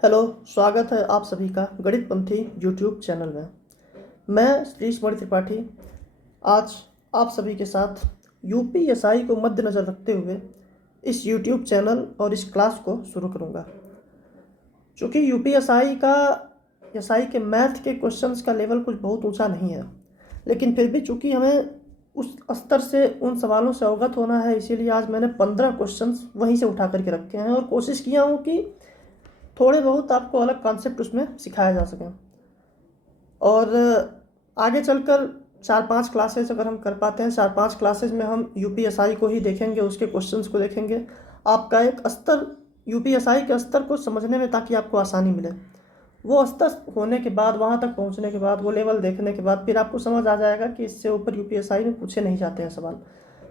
Hello, स्वागत है आप सभी का गणित पंथी यूट्यूब चैनल में। मैं श्रीश मणि त्रिपाठी आज आप सभी के साथ यूपीएसआई को मद्देनज़र रखते हुए इस यूट्यूब चैनल और इस क्लास को शुरू करूंगा। चूँकि यूपीएसआई के मैथ के क्वेश्चंस का लेवल कुछ बहुत ऊंचा नहीं है, लेकिन फिर भी चूँकि हमें उस स्तर से उन सवालों से अवगत होना है, इसीलिए आज मैंने 15 क्वेश्चंस वहीं से उठा करके रखे हैं और कोशिश किया हूँ कि थोड़े बहुत आपको अलग कॉन्सेप्ट उसमें सिखाया जा सके। और आगे चलकर 4-5 क्लासेस अगर हम कर पाते हैं, 4-5 क्लासेस में हम यूपीएसआई को ही देखेंगे, उसके क्वेश्चंस को देखेंगे, आपका एक स्तर यूपीएसआई के स्तर को समझने में, ताकि आपको आसानी मिले। वो स्तर होने के बाद, वहाँ तक पहुँचने के बाद, वो लेवल देखने के बाद फिर आपको समझ आ जाएगा कि इससे ऊपर यूपीएसआई में पूछे नहीं जाते हैं सवाल।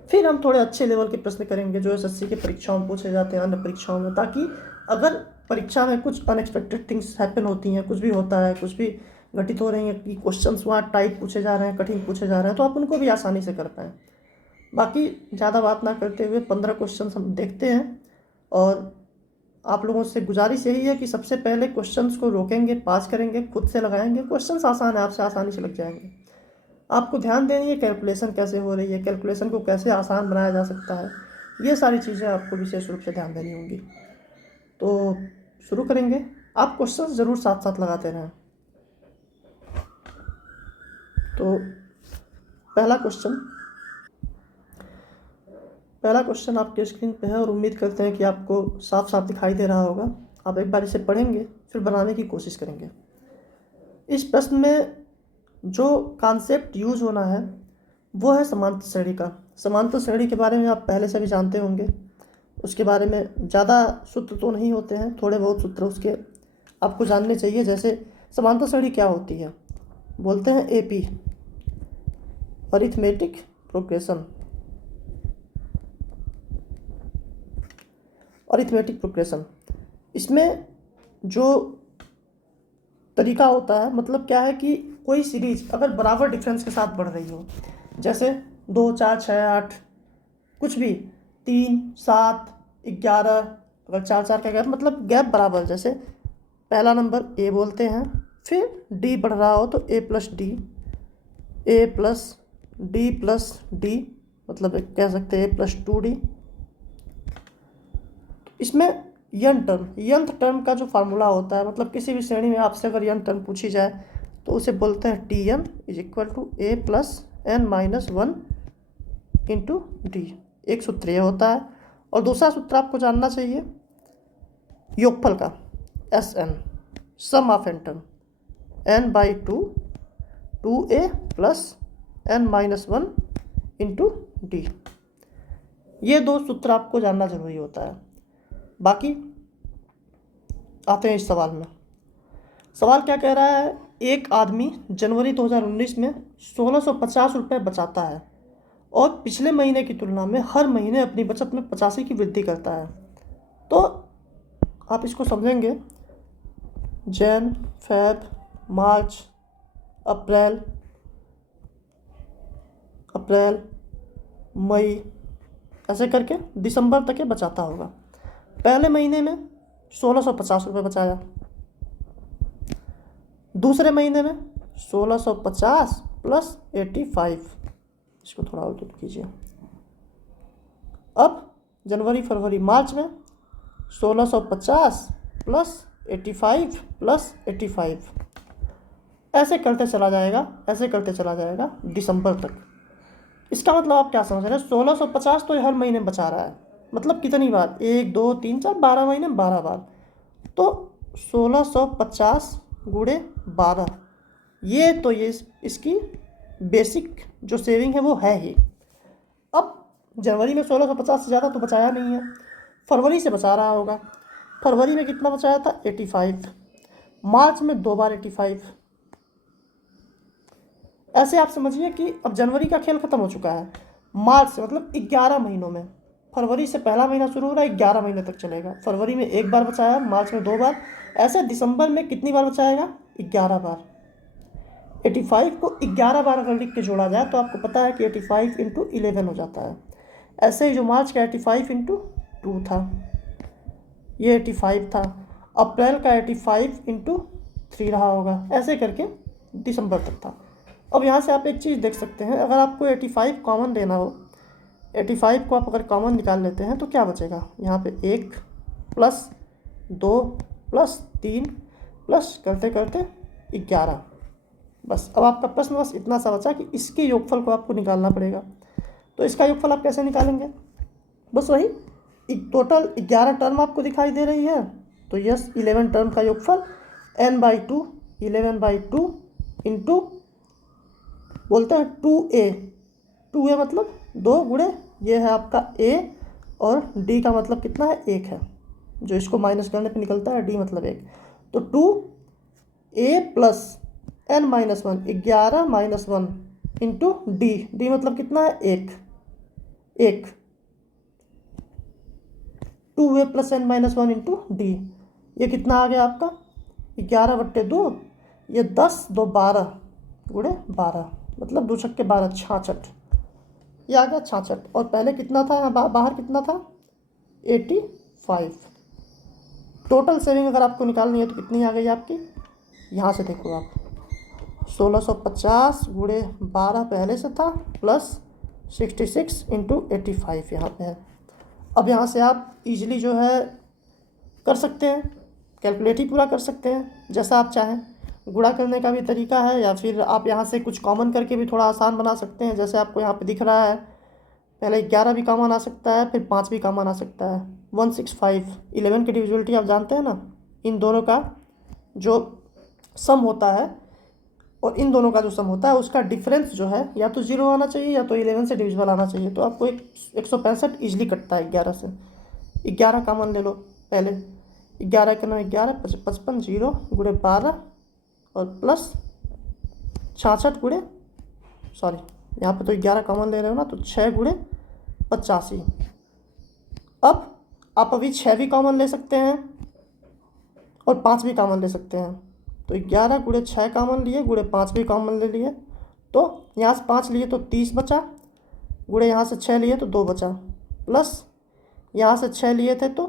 फिर हम थोड़े अच्छे लेवल के प्रश्न करेंगे जो एसएससी की परीक्षाओं में पूछे जाते हैं, अन्य परीक्षाओं में, ताकि अगर परीक्षा में कुछ अनएक्सपेक्टेड थिंग्स हैपन होती हैं, कुछ भी होता है, कुछ भी घटित हो रही हैं कि क्वेश्चंस वहाँ टाइट पूछे जा रहे हैं, कठिन पूछे जा रहे हैं, तो आप उनको भी आसानी से कर पाएँ। बाकी ज़्यादा बात ना करते हुए 15 क्वेश्चंस हम देखते हैं। और आप लोगों से गुजारिश यही है कि सबसे पहले क्वेश्चंस को रोकेंगे, पास करेंगे, खुद से लगाएंगे। क्वेश्चंस आसान है, आपसे आसानी से लग जाएंगे। आपको ध्यान देनी है कैलकुलेशन कैसे हो रही है, कैलकुलेशन को कैसे आसान बनाया जा सकता है, ये सारी चीज़ें आपको विशेष रूप से ध्यान देनी होंगी। तो शुरू करेंगे। आप क्वेश्चंस ज़रूर साथ साथ लगाते रहें। तो पहला क्वेश्चन आपके स्क्रीन पे है और उम्मीद करते हैं कि आपको साफ साफ दिखाई दे रहा होगा। आप एक बार इसे पढ़ेंगे, फिर बनाने की कोशिश करेंगे। इस प्रश्न में जो कॉन्सेप्ट यूज होना है वो है समांतर श्रेणी का। समांतर श्रेणी के बारे में आप पहले से भी जानते होंगे। उसके बारे में ज़्यादा सूत्र तो नहीं होते हैं, थोड़े बहुत सूत्र उसके आपको जानने चाहिए। जैसे समांतर श्रेणी क्या होती है, बोलते हैं AP, arithmetic progression. Arithmetic progression, इसमें जो तरीका होता है, मतलब क्या है कि कोई सीरीज अगर बराबर डिफरेंस के साथ बढ़ रही हो, जैसे 2, 4, 6, 8, कुछ भी, 3, 7, 11, अगर 4-4 का गैप, मतलब गैप बराबर, जैसे पहला नंबर ए बोलते हैं, फिर डी बढ़ रहा हो तो ए प्लस डी, ए प्लस डी, मतलब कह सकते हैं ए प्लस 2d। इसमें यंथ टर्म का जो फार्मूला होता है, मतलब किसी भी श्रेणी में आपसे अगर यंथ टर्म पूछी जाए तो उसे बोलते हैं T N is equal to A plus N minus 1 into D. एक सूत्र ये होता है। और दूसरा सूत्र आपको जानना चाहिए योगफल का, S N, sum of N term, N by 2 A plus N minus 1 into D. ये दो सूत्र आपको जानना जरूरी होता है। बाकी आते हैं इस सवाल में। सवाल क्या कह रहा है, एक आदमी जनवरी 2019 में 1650 रुपये बचाता है और पिछले महीने की तुलना में हर महीने अपनी बचत में 85 की वृद्धि करता है। तो आप इसको समझेंगे, जैन, फेब, मार्च, अप्रैल, मई, ऐसे करके दिसंबर तक ये बचाता होगा। पहले महीने में 1650 रुपये बचाया, दूसरे महीने में 1650 प्लस 85, इसको थोड़ा और दूर कीजिए। अब जनवरी, फरवरी, मार्च में 1650 प्लस 85 प्लस 85, ऐसे करते चला जाएगा दिसंबर तक। इसका मतलब आप क्या समझ रहे हैं, 1650 तो हर महीने बचा रहा है, मतलब कितनी बार, 1, 2, 3, 4, 12 महीने 12 बार, तो 1650 गुणे 12, ये इसकी बेसिक जो सेविंग है वो है ही। अब जनवरी में 1650 से ज़्यादा तो बचाया नहीं है, फरवरी से बचा रहा होगा। फरवरी में कितना बचाया था, 85, मार्च में 2 बार 85। ऐसे आप समझिए कि अब जनवरी का खेल खत्म हो चुका है। मार्च से, मतलब 11 महीनों में, फरवरी से पहला महीना शुरू हो रहा है, 11 महीने तक चलेगा। फरवरी में 1 बार बचाया, मार्च में 2 बार, ऐसे दिसंबर में कितनी बार बचाएगा, 11 बार। 85 को 11 बार अगर लिख के जोड़ा जाए तो आपको पता है कि 85 इंटू 11 हो जाता है। ऐसे ही जो मार्च का 85 इंटू 2 था, ये 85 था। अप्रैल का 85 इंटू 3 रहा होगा, ऐसे करके दिसंबर तक था। अब यहाँ से आप एक चीज़ देख सकते हैं, अगर आपको 85 कॉमन लेना हो, 85 को आप अगर कॉमन निकाल लेते हैं तो क्या बचेगा, यहाँ पे 1 प्लस 2 प्लस 3 प्लस करते करते 11। बस अब आपका प्रश्न बस इतना सा बचा कि इसके योगफल को आपको निकालना पड़ेगा। तो इसका योगफल आप कैसे निकालेंगे, बस वही टोटल 11 टर्म आपको दिखाई दे रही है, तो यस 11 टर्म का योगफल n/2 11/2 इंटू बोलते हैं 2a। 2a मतलब 2 गुणे ये है आपका a और d का मतलब कितना है 1 है, जो इसको माइनस करने पे निकलता है d मतलब 1। तो 2a plus n-1 11 minus 1 into d मतलब कितना है 1 2a plus n-1 into d, ये कितना आ गया आपका 11/2, ये 10 2 12 गुणे 12 मतलब 2 छक्के 12 66, ये आ गया 66। और पहले कितना था यहाँ बाहर कितना था 85। टोटल सेविंग अगर आपको निकालनी है तो कितनी आ गई आपकी, यहाँ से देखो आप 1650 गुणे 12 पहले से था प्लस 66 इंटू 85 यहाँ पे है। अब यहाँ से आप इजीली जो है कर सकते हैं, कैलकुलेट ही पूरा कर सकते हैं जैसा आप चाहें। गुणा करने का भी तरीका है, या फिर आप यहाँ से कुछ कॉमन करके भी थोड़ा आसान बना सकते हैं, जैसे आपको यहाँ पे दिख रहा है पहले 11 भी कॉमन आ सकता है, फिर 5 भी कॉमन आ सकता है। 165 11 की डिविजिबिलिटी आप जानते हैं ना, इन दोनों का जो सम होता है और इन दोनों का जो सम होता है उसका डिफरेंस जो है या तो 0 आना चाहिए या तो 11 से डिविजिबल आना चाहिए। तो आपको 165 ईजिली कटता है 11 से। 11 कॉमन ले लो पहले, 11 के 9 11 55 0 गुणे 12 और प्लस 66 गुणे सॉरी यहाँ पे तो 11 कॉमन ले रहे हो ना, तो 6 गुणे 85। अब आप अभी 6 भी कॉमन ले सकते हैं और 5 भी कॉमन ले सकते हैं। तो 11 गुणे 6 कॉमन लिए गुणे 5 भी कॉमन ले लिए, तो यहाँ से 5 लिए तो 30 बचा, गुणे यहाँ से 6 लिए तो 2 बचा, प्लस यहाँ से 6 लिए थे तो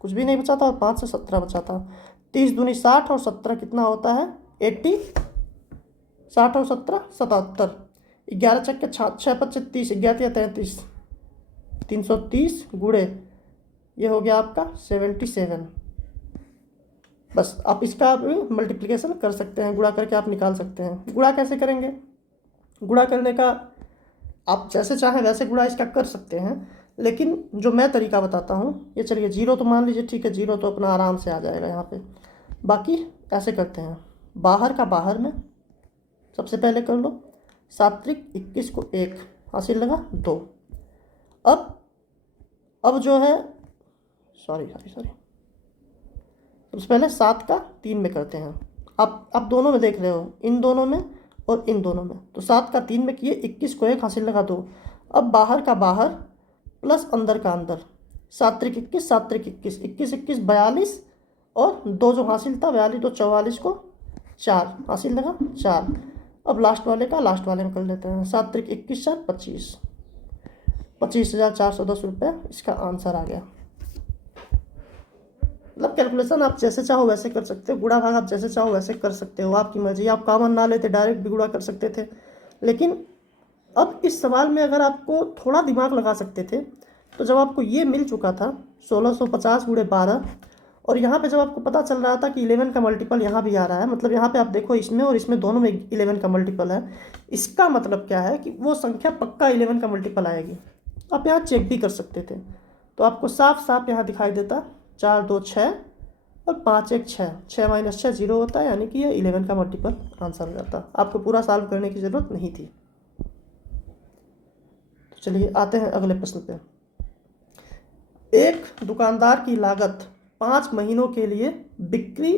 कुछ भी नहीं बचा था और 5 से 17 बचा था। 30 दूनी 60 और 17 कितना होता है 80, 60 और 17 77। 11 छक्के 6 5 30, 11 33, 330 गुणे ये हो गया आपका 77। बस आप इसका मल्टीप्लिकेशन कर सकते हैं, गुणा करके आप निकाल सकते हैं। गुणा कैसे करेंगे, गुणा करने का आप जैसे चाहें वैसे गुणा इसका कर सकते हैं, लेकिन जो मैं तरीका बताता हूँ ये चलिए 0 तो मान लीजिए ठीक है, 0 तो अपना आराम से आ जाएगा यहाँ पे। बाकी ऐसे करते हैं, बाहर का बाहर में सबसे पहले कर लो, 7 21 को 1 हासिल लगा 2। अब जो है सॉरी सबसे पहले 7 का 3 में करते हैं। आप दोनों में देख रहे हो, इन दोनों में और इन दोनों में, तो 7 का 3 में किए, 21 को 1 हासिल लगा 2। अब बाहर का बाहर प्लस अंदर का अंदर, 7 21 7 21 21 21 42 और 2 जो हासिल था 42 तो 44 को 4 हासिल लगा 4। अब लास्ट वाले में कर लेते हैं, 7 21 4 25 25,410 रुपये इसका आंसर आ गया। मतलब कैलकुलेशन आप जैसे चाहो वैसे कर सकते हो, गुणा भाग आप जैसे चाहो वैसे कर सकते हो, आपकी मर्जी। आप कॉमन ना लेते डायरेक्ट भी गुणा कर सकते थे, लेकिन अब इस सवाल में अगर आपको थोड़ा दिमाग लगा सकते थे तो जब आपको ये मिल चुका था 1650 गुणे 12, और यहाँ पे जब आपको पता चल रहा था कि 11 का मल्टीपल यहाँ भी आ रहा है, मतलब यहाँ पे आप देखो इसमें और इसमें दोनों में 11 का मल्टीपल है, इसका मतलब क्या है कि वो संख्या पक्का 11 का मल्टीपल आएगी। आप यहाँ चेक भी कर सकते थे, तो आपको साफ साफ यहाँ दिखाई देता 4 2 6 और 5 1 6, 6 माइनस 6 0 होता है, यानी कि ये 11 का मल्टीपल आंसर हो जाता। आपको पूरा सॉल्व करने की ज़रूरत नहीं थी। तो चलिए आते हैं अगले प्रश्न पे। एक दुकानदार की लागत 5 महीनों के लिए बिक्री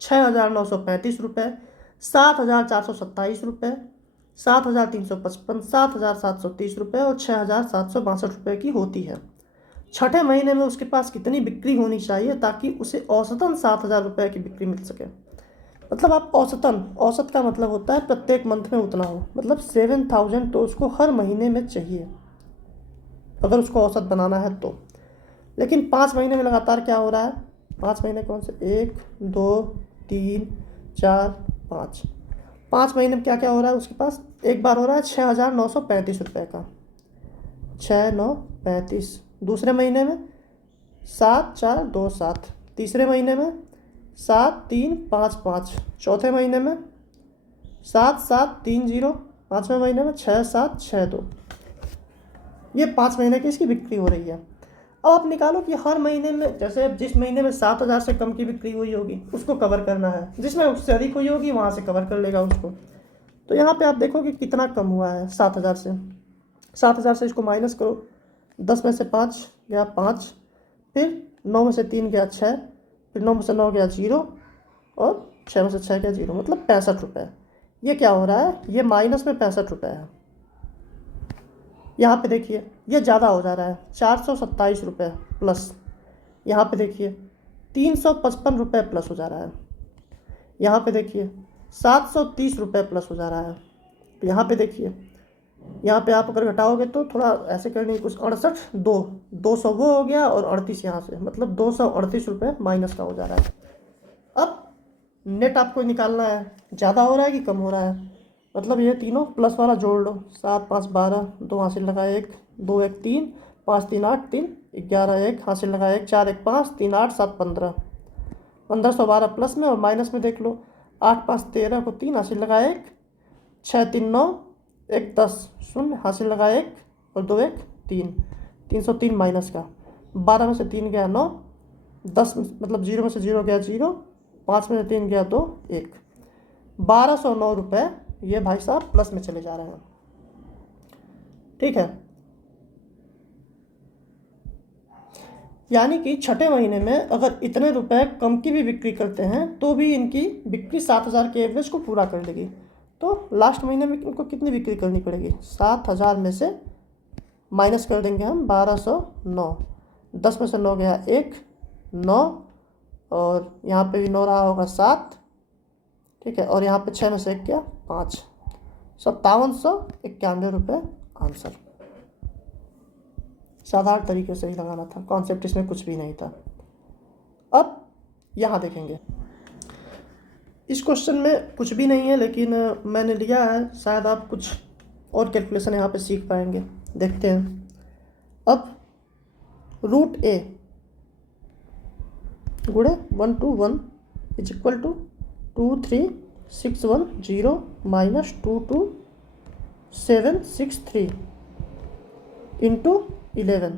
6,935 रुपये, 7,427 रुपये, 7,355, 7,730 रुपये और 6,762 रुपये की होती है। छठे महीने में उसके पास कितनी बिक्री होनी चाहिए ताकि उसे औसतन 7,000 रुपये की बिक्री मिल सके। मतलब आप औसत का मतलब होता है प्रत्येक मंथ में उतना हो, मतलब 7,000 तो उसको हर महीने में चाहिए अगर उसको औसत बनाना है तो। लेकिन 5 महीने में लगातार क्या हो रहा है, 5 महीने कौन से, 1 2 3 4 5। 5 महीने में क्या क्या हो रहा है उसके पास, एक बार हो रहा है 6,935 रुपये का, 6,935। दूसरे महीने में 7,427। तीसरे महीने में 7,355। चौथे महीने में 7,730। पाँचवें महीने में 6,762। ये 5 महीने की इसकी बिक्री हो रही है। अब आप निकालो कि हर महीने में, जैसे जिस महीने में 7,000 से कम की बिक्री हुई होगी उसको कवर करना है, जिसमें उससे अधिक हुई होगी वहाँ से कवर कर लेगा उसको। तो यहाँ पे आप देखो कि कितना कम हुआ है 7,000 से। 7,000 से इसको माइनस करो, 10 में से 5 गया 5, फिर 9 में से 3 गया 6, फिर 9 में से 9 गया 0, और 6 में से 6 गया 0, मतलब 65 रुपये। ये क्या हो रहा है, ये माइनस में 65 रुपये है। यहाँ पे देखिए ये ज़्यादा हो जा रहा है, 427 रुपये प्लस। यहाँ पे देखिए 355 रुपये प्लस हो जा रहा है। यहाँ पे देखिए 730 रुपये प्लस हो जा रहा है। यहाँ पे देखिए, यहाँ पे आप अगर घटाओगे तो थोड़ा ऐसे करने की कुछ 68, 200 वो हो गया, और 38 यहाँ से, मतलब 238 रुपये माइनस का हो जा रहा है। अब नेट आपको निकालना है, ज़्यादा हो रहा है कि कम हो रहा है। मतलब ये तीनों प्लस वाला जोड़ लो, 7 5 12, 2 हासिल लगा 1, 2 1 3, 5 3 8, 3 11, 1 हासिल लगा 1, 4 1 5, 3 8 7 15, 1512 प्लस में, और माइनस में देख लो, 8 5 13 को 3 हासिल लगा 1, 6 3 9, 1 10 0 हासिल लगा 1, और 2 1 3, 303 माइनस का। 12 में से 3 गया 9, 10 मतलब 0 में से 0 गया 0, 5 में से 3 गया 2 1, 1,209 रुपये ये भाई साहब प्लस में चले जा रहे हैं। ठीक है, यानी कि छठे महीने में अगर इतने रुपए कम की भी बिक्री करते हैं तो भी इनकी बिक्री 7,000 के एवरेज को पूरा कर देगी। तो लास्ट महीने में इनको कितनी बिक्री करनी पड़ेगी, 7,000 में से माइनस कर देंगे हम 1,209। 10 में से 9 गया 1, 9, और यहाँ पे भी 9 रहा होगा 7, ठीक है, और यहाँ पे 6 में से 1 गया 5, 5,791 रुपये आंसर। साधारण तरीके से ही लगाना था, कॉन्सेप्ट इसमें कुछ भी नहीं था। अब यहाँ देखेंगे, इस क्वेश्चन में कुछ भी नहीं है, लेकिन मैंने लिया है, शायद आप कुछ और कैलकुलेशन यहाँ पे सीख पाएंगे। देखते हैं। अब रूट ए गुणे 121 is equal to 23,610 minus 22,763 into 11।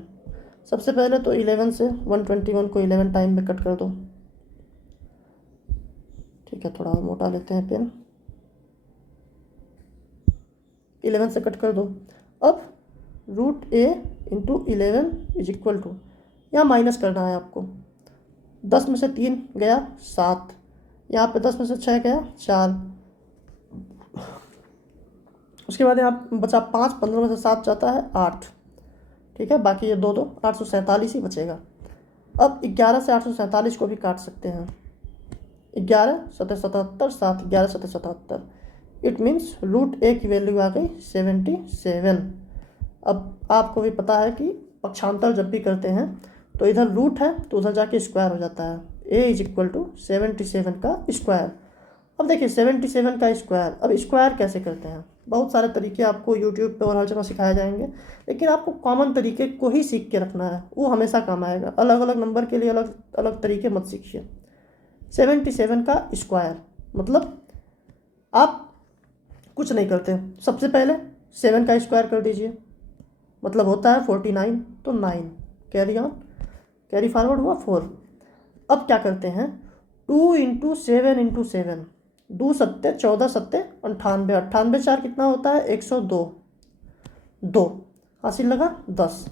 सबसे पहले तो 11 से 121 को 11 टाइम में कट कर दो। ठीक है, थोड़ा और मोटा लेते हैं पेन। 11 से कट कर दो। अब root A into 11 is equal to, यहाँ माइनस करना है आपको। 10 में से 3 गया 7, यहाँ पे 10 में से 6 गया 4, उसके बाद यहाँ बचा 5, 15 में से 7 जाता है 8, ठीक है, बाकी ये 2 2 847 ही बचेगा। अब 11 से 847 को भी काट सकते हैं। 11 7 77, 7 11 7 77, इट मीन्स रूट ए की वैल्यू आ गई 77। अब आपको भी पता है कि पक्षांतर जब भी करते हैं तो इधर रूट है तो उधर जाके स्क्वायर हो जाता है। ए इज इक्वल टू 77 का स्क्वायर। अब देखिए 77 का स्क्वायर, अब स्क्वायर कैसे करते हैं, बहुत सारे तरीके आपको यूट्यूब पे और हर जगह सिखाए जाएंगे, लेकिन आपको कॉमन तरीके को ही सीख के रखना है, वो हमेशा काम आएगा। अलग अलग नंबर के लिए अलग अलग तरीके मत सीखिए। 77 का स्क्वायर मतलब आप कुछ नहीं करते, सबसे पहले 7 का स्क्वायर कर दीजिए, मतलब होता है 49, तो 9 कैरी ऑन, कैरी फॉरवर्ड हुआ 4। अब क्या करते हैं, 2 इंटू 7 इंटू 7, 2 सत्ते 14 सत्ते 98, 98 4 कितना होता है 102, 2 हासिल लगा 10।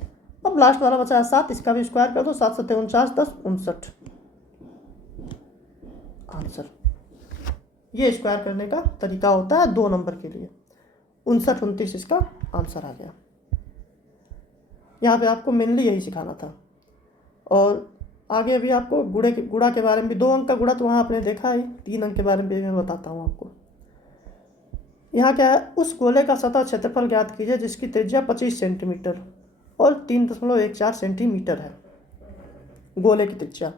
अब लास्ट वाला बचा है 7, इसका भी स्क्वायर कर दो, 7 सत्ते 49, 10 59 आंसर। ये स्क्वायर करने का तरीका होता है 2 नंबर के लिए। 59 29 इसका आंसर आ गया। यहाँ पे आपको मेनली यही सिखाना था। और आगे अभी आपको गुणा के बारे में भी, 2 अंक का गुणा तो वहाँ आपने देखा ही, 3 अंक के बारे में भी मैं बताता हूँ आपको। यहाँ क्या है, उस गोले का सतह क्षेत्रफल ज्ञात कीजिए जिसकी त्रिज्या 25 सेंटीमीटर और 3.14 सेंटीमीटर है। गोले की त्रिज्या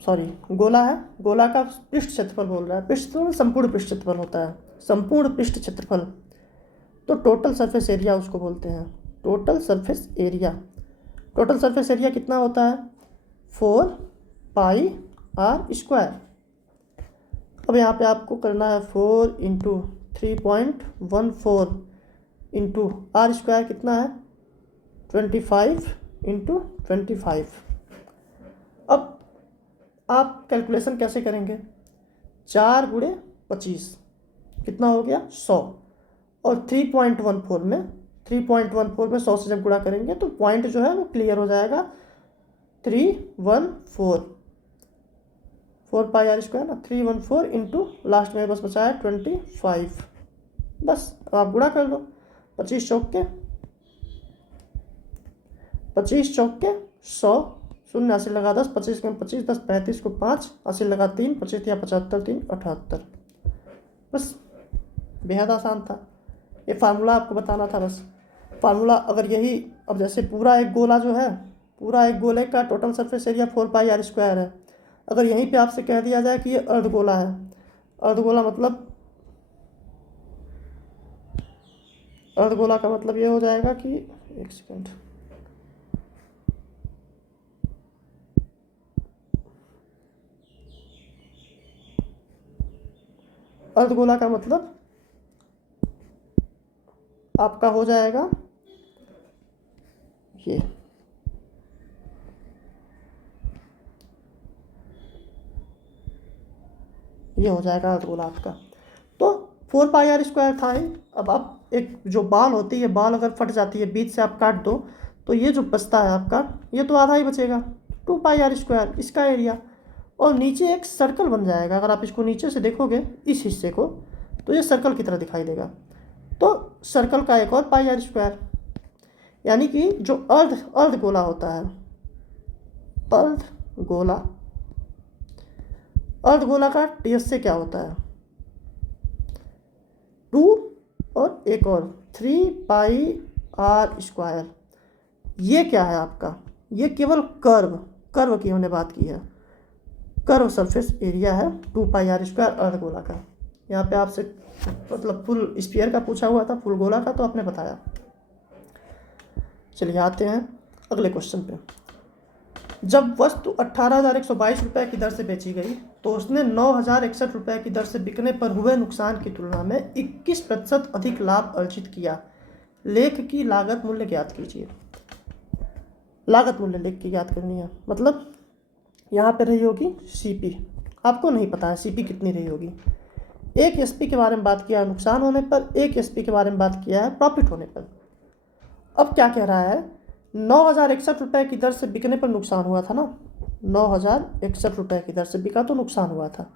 सॉरी गोला है, गोला का पृष्ठ क्षेत्रफल बोल रहा है। पृष्ठ क्षेत्रफल संपूर्ण पृष्ठ क्षेत्रफल होता है, संपूर्ण पृष्ठ क्षेत्रफल। तो टोटल सरफेस एरिया उसको बोलते हैं, total surface area. Total surface area कितना होता है? 4πr²। अब यहाँ पे आपको करना है 4 × 3.14 इंटू r² कितना है? 25 × 25। अब आप कैलकुलेशन कैसे करेंगे? 4 × 25 कितना हो गया? 100। और 3.14 में 100 से जब गुणा करेंगे तो पॉइंट जो है वो क्लियर हो जाएगा। 314 4πr² ना, 314 इंटू लास्ट में बस बचा है 25। बस अब आप गुणा कर लो। 25 चौक के 100, शून्य 80 लगा 10, 25 में 25, 10 35 को 5, 80 लगा 3, 25 या 75, 3 78। बस बेहद आसान था, ये फार्मूला आपको बताना था बस। फार्मूला अगर यही, अब जैसे पूरा एक गोला जो है, पूरा एक गोले का टोटल सरफेस एरिया 4πr² है। अगर यहीं पे आपसे कह दिया जाए कि ये अर्धगोला है, अर्धगोला मतलब, अर्धगोला का मतलब ये हो जाएगा कि, एक सेकेंड, अर्धगोला का मतलब आपका हो जाएगा ये हो जाएगा अर्धगोला आपका। तो 4πr² था ही। अब आप एक जो बाल होती है, बाल अगर फट जाती है, बीच से आप काट दो तो ये जो बचता है आपका, ये तो आधा ही बचेगा, 2πr² इसका एरिया। और नीचे एक सर्कल बन जाएगा। अगर आप इसको नीचे से देखोगे इस हिस्से को, तो ये सर्कल की तरह दिखाई देगा। तो सर्कल का एक और πr², यानी कि जो अर्धगोला होता है, अर्धगोला का ts से क्या होता है? 2 और एक और 3πr²। ये क्या है आपका? ये केवल कर्व की हमने बात की है, कर्व सरफेस एरिया है 2πr² अर्धगोला का। यहाँ पे आपसे मतलब फुल स्फीयर का पूछा हुआ था, फुल गोला का तो आपने बताया। चलिए आते हैं अगले क्वेश्चन पे। जब वस्तु 18,122 रुपये की दर से बेची गई तो उसने 9,061 रुपये की दर से बिकने पर हुए नुकसान की तुलना में 21% अधिक लाभ अर्जित किया। लेख की लागत मूल्य ज्ञात कीजिए। लागत मूल्य लेख की ज्ञात करनी है, मतलब यहाँ पे रही होगी CP, आपको नहीं पता है CP कितनी रही होगी। 1 SP के बारे में बात किया है नुकसान होने पर, 1 SP के बारे में बात किया है प्रॉफिट होने पर। अब क्या कह रहा है? 9,061 रुपये की दर से बिकने पर नुकसान हुआ था ना, 9,061 रुपये की दर से बिका तो नुकसान हुआ था,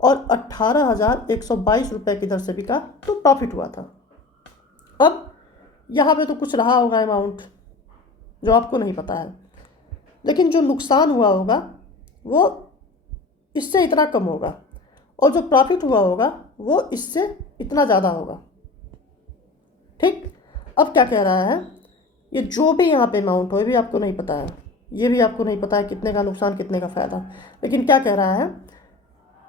और 18,122 रुपये की दर से बिका तो प्रॉफिट हुआ था। अब यहाँ पे तो कुछ रहा होगा अमाउंट जो आपको नहीं पता है, लेकिन जो नुकसान हुआ होगा वो इससे इतना कम होगा, और जो प्रॉफिट हुआ होगा वो इससे इतना ज़्यादा होगा। ठीक, अब क्या कह रहा है? ये जो भी यहाँ पे अमाउंट हो, ये भी आपको नहीं पता है, ये भी आपको नहीं पता है कितने का नुकसान कितने का फ़ायदा, लेकिन क्या कह रहा है?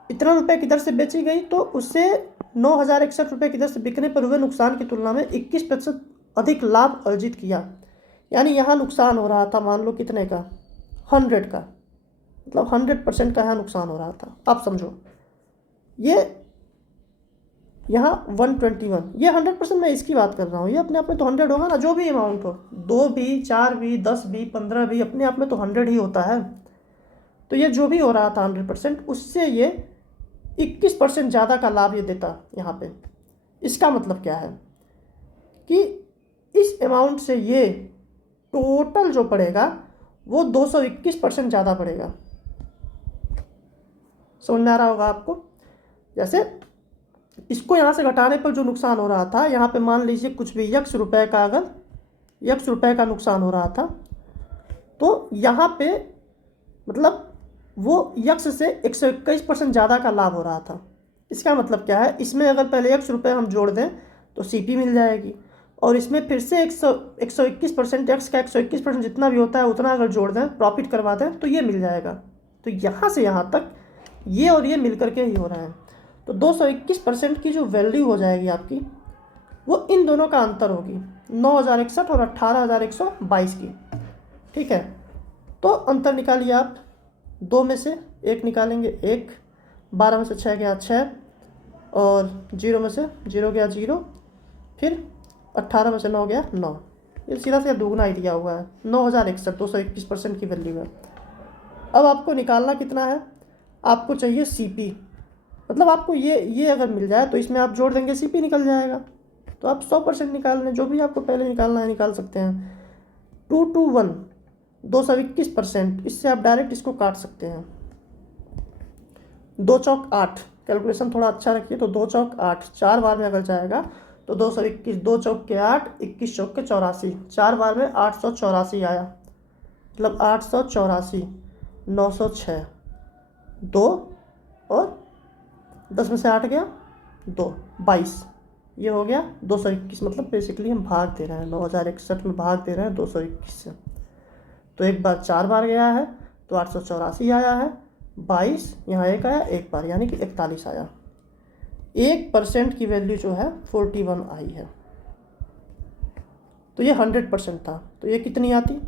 इतना रुपए की दर से बेची गई तो उससे 9,061 रुपये की दर से बिकने पर हुए नुकसान की तुलना में 21% अधिक लाभ अर्जित किया। यानी यहाँ नुकसान हो रहा था, मान लो कितने का? 100 का, मतलब 100% का यहाँ नुकसान हो रहा था। आप समझो, ये यहाँ 121, ये 100% मैं इसकी बात कर रहा हूँ। ये अपने आप में तो 100 होगा ना, जो भी अमाउंट हो, 2 भी, 4 भी, 10 भी, 15 भी, अपने आप में तो 100 ही होता है। तो ये जो भी हो रहा था 100%, उससे ये 21% ज़्यादा का लाभ ये देता यहाँ पे। इसका मतलब क्या है कि इस अमाउंट से ये टोटल जो पड़ेगा वो 221% ज़्यादा पड़ेगा। समझ में आ रहा होगा आपको? जैसे इसको यहाँ से घटाने पर जो नुकसान हो रहा था, यहाँ पे मान लीजिए कुछ भी x रुपए का, अगर x रुपए का नुकसान हो रहा था, तो यहाँ पे मतलब वो x से 121% ज़्यादा का लाभ हो रहा था। इसका मतलब क्या है? इसमें अगर पहले x रुपये हम जोड़ दें तो CP मिल जाएगी, और इसमें फिर से 121%, x का 121% जितना भी होता है उतना अगर जोड़ दें, प्रॉफिट करवा दें, तो ये मिल जाएगा। तो यहाँ से यहाँ तक ये और ये मिल करके ही हो रहा है। तो 221% की जो वैल्यू हो जाएगी आपकी, वो इन दोनों का अंतर होगी, 9061 और 18122 की। ठीक है, तो अंतर निकालिए आप। 2 में से 1 निकालेंगे 1, 12 में से 6 गया 6, और 0 में से 0 गया 0, फिर 18 में से 9 गया 9। ये सीधा सीधा दुगना ही दिया हुआ है, 9061, 221% की वैल्यू है। अब आपको निकालना कितना है, आपको चाहिए CP, मतलब आपको ये अगर मिल जाए तो इसमें आप जोड़ देंगे, CP निकल जाएगा। तो आप 100% निकाल लें, जो भी आपको पहले निकालना है निकाल सकते हैं। 2 to 1 221%, इससे आप डायरेक्ट इसको काट सकते हैं। 2 चौक 8, कैलकुलेशन थोड़ा अच्छा रखिए। तो 2 चौक 8, 4 बार में अगर जाएगा तो 221, 2 चौक के 8, 21 चौक के 84, 4 बार में 884 आया, मतलब 884, 906, 2 और 10 में से 8 गया 2, 22, ये हो गया 221। मतलब बेसिकली हम भाग दे रहे हैं, 9061 में भाग दे रहे हैं 221 से। तो एक बार 4 बार गया है तो 884 आया है, 22 यहाँ 1 आया, 1 बार यानी कि 41 आया। 1% की वैल्यू जो है 41 आई है। तो ये 100% था, तो ये कितनी आती,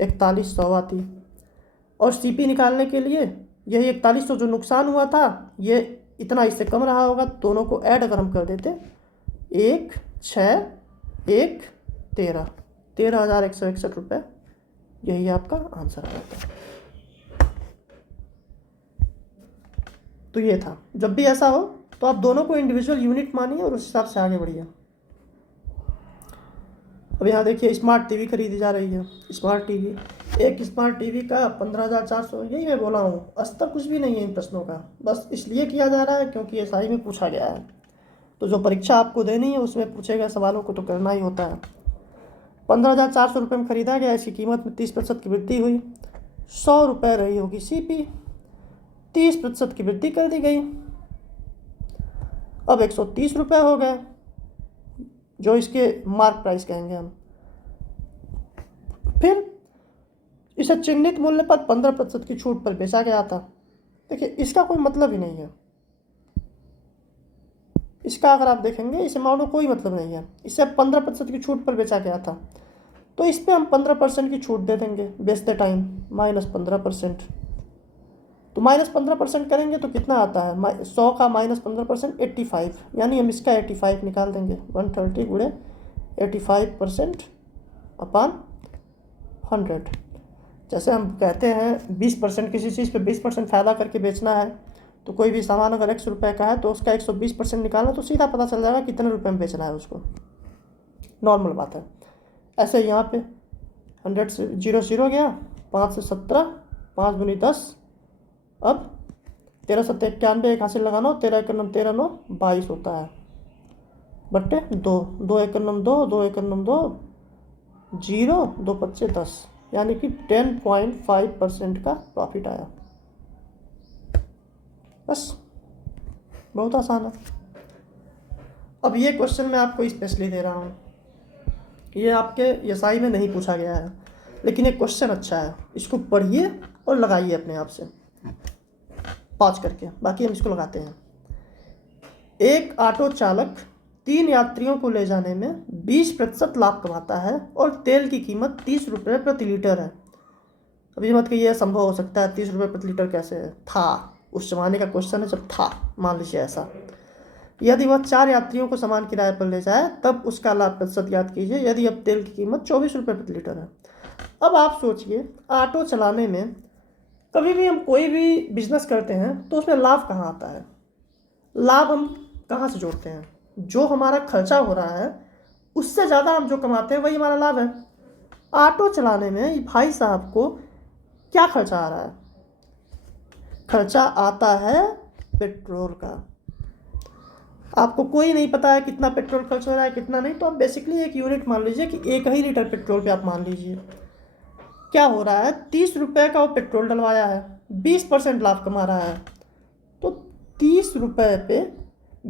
4100 आती। और CP निकालने के लिए यही 4100 जो नुकसान हुआ था, ये इतना इससे कम रहा होगा। दोनों को ऐड अगर हम कर देते, 1 6 1 13, 13,161 रुपये, यही आपका आंसर आ जाता है। तो ये था। जब भी ऐसा हो तो आप दोनों को इंडिविजुअल यूनिट मानिए और उस हिसाब से आगे बढ़िए। अब यहाँ देखिए, स्मार्ट टीवी खरीदी जा रही है। स्मार्ट टीवी, एक स्मार्ट टीवी का 15,400, यही मैं बोला हूँ, अस्तर कुछ भी नहीं है इन प्रश्नों का, बस इसलिए किया जा रहा है क्योंकि SI में पूछा गया है। तो जो परीक्षा आपको देनी है उसमें पूछे गए सवालों को तो करना ही होता है। 15,400 रुपये में खरीदा गया, इसकी कीमत में 30% की वृद्धि हुई, 100 रुपये रही होगी CP, 30% की वृद्धि कर दी गई, अब 130 रुपये हो गए, जो इसके मार्क प्राइस कहेंगे हम। फिर इसे चिन्हित मूल्य पर 15% की छूट पर बेचा गया था। देखिए, इसका कोई मतलब ही नहीं है, इसका अगर आप देखेंगे इस अमाउंट में कोई मतलब नहीं है। इसे 15% की छूट पर बेचा गया था, तो इस पर हम 15% की छूट दे देंगे बेचते टाइम, -15%। तो -15% करेंगे तो कितना आता है, 100 का -15% 85, यानी हम इसका 85 निकाल देंगे। 130 गुणे 85% अपान 100। जैसे हम कहते हैं 20% किसी चीज़ पे 20% फ़ायदा करके बेचना है, तो कोई भी सामान अगर 100 रुपये का है तो उसका 120% निकालना, तो सीधा पता चल जाएगा कितने रुपए में बेचना है उसको। नॉर्मल बात है। ऐसे यहाँ पे 100 से 0 0 गया, 5 से 17, 5 दूनी 10, अब 13 7 91, 1 हासिल लगाना, 13 1 9 13 9 22 होता है, बट्टे 2, 2 1 9 2, 2 1 9 2, 0 2 5 10, यानी कि 10.5% का प्रॉफिट आया। बस, बहुत आसान है। अब ये क्वेश्चन मैं आपको स्पेशली दे रहा हूँ, ये आपके SI में नहीं पूछा गया है, लेकिन ये क्वेश्चन अच्छा है, इसको पढ़िए और लगाइए अपने आप से पॉज करके, बाकी हम इसको लगाते हैं। एक ऑटो चालक 3 यात्रियों को ले जाने में 20% लाभ कमाता है और तेल की कीमत 30 रुपये प्रति लीटर है। अभी मत कहिए संभव हो सकता है, 30 रुपये प्रति लीटर कैसे है, था उस जमाने का क्वेश्चन है जब था, मान लीजिए ऐसा। यदि वह 4 यात्रियों को समान किराए पर ले जाए तब उसका लाभ प्रतिशत याद कीजिए, यदि अब तेल की कीमत 24 रुपये प्रति लीटर है। अब आप सोचिए, ऑटो चलाने में कभी भी हम कोई भी बिजनेस करते हैं तो उसमें लाभ कहाँ आता है, लाभ हम कहाँ से जोड़ते हैं, जो हमारा खर्चा हो रहा है उससे ज़्यादा हम जो कमाते हैं वही हमारा लाभ है। ऑटो चलाने में भाई साहब को क्या खर्चा आ रहा है, खर्चा आता है पेट्रोल का। आपको कोई नहीं पता है कितना पेट्रोल खर्च हो रहा है कितना नहीं, तो आप बेसिकली एक यूनिट मान लीजिए कि 1 ही लीटर पेट्रोल पे आप मान लीजिए क्या हो रहा है, 30 रुपये का वो पेट्रोल डलवाया है, 20% लाभ कमा रहा है। तो 30 रुपये पे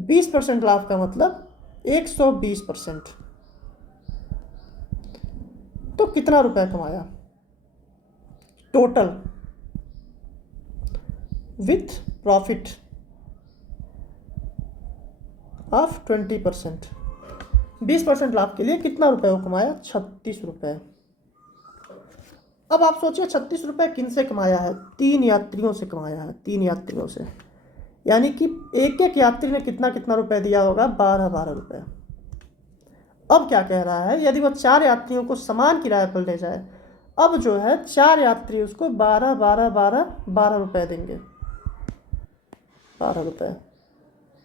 20% लाभ का मतलब 120%, तो कितना रुपया कमाया, टोटल विथ प्रॉफिट ऑफ 20%। 20% लाभ के लिए कितना रुपए वो कमाया? 36 रुपये। अब आप सोचिए 36 रुपये किन से कमाया है? 3 यात्रियों से कमाया है, 3 यात्रियों से। यानी कि एक एक यात्री ने कितना कितना रुपए दिया होगा? 12-12 रुपये। अब क्या कह रहा है? यदि वो 4 यात्रियों को समान किराए पर ले जाए, अब जो है 4 यात्री उसको 12 रुपये देंगे, 12 रुपये।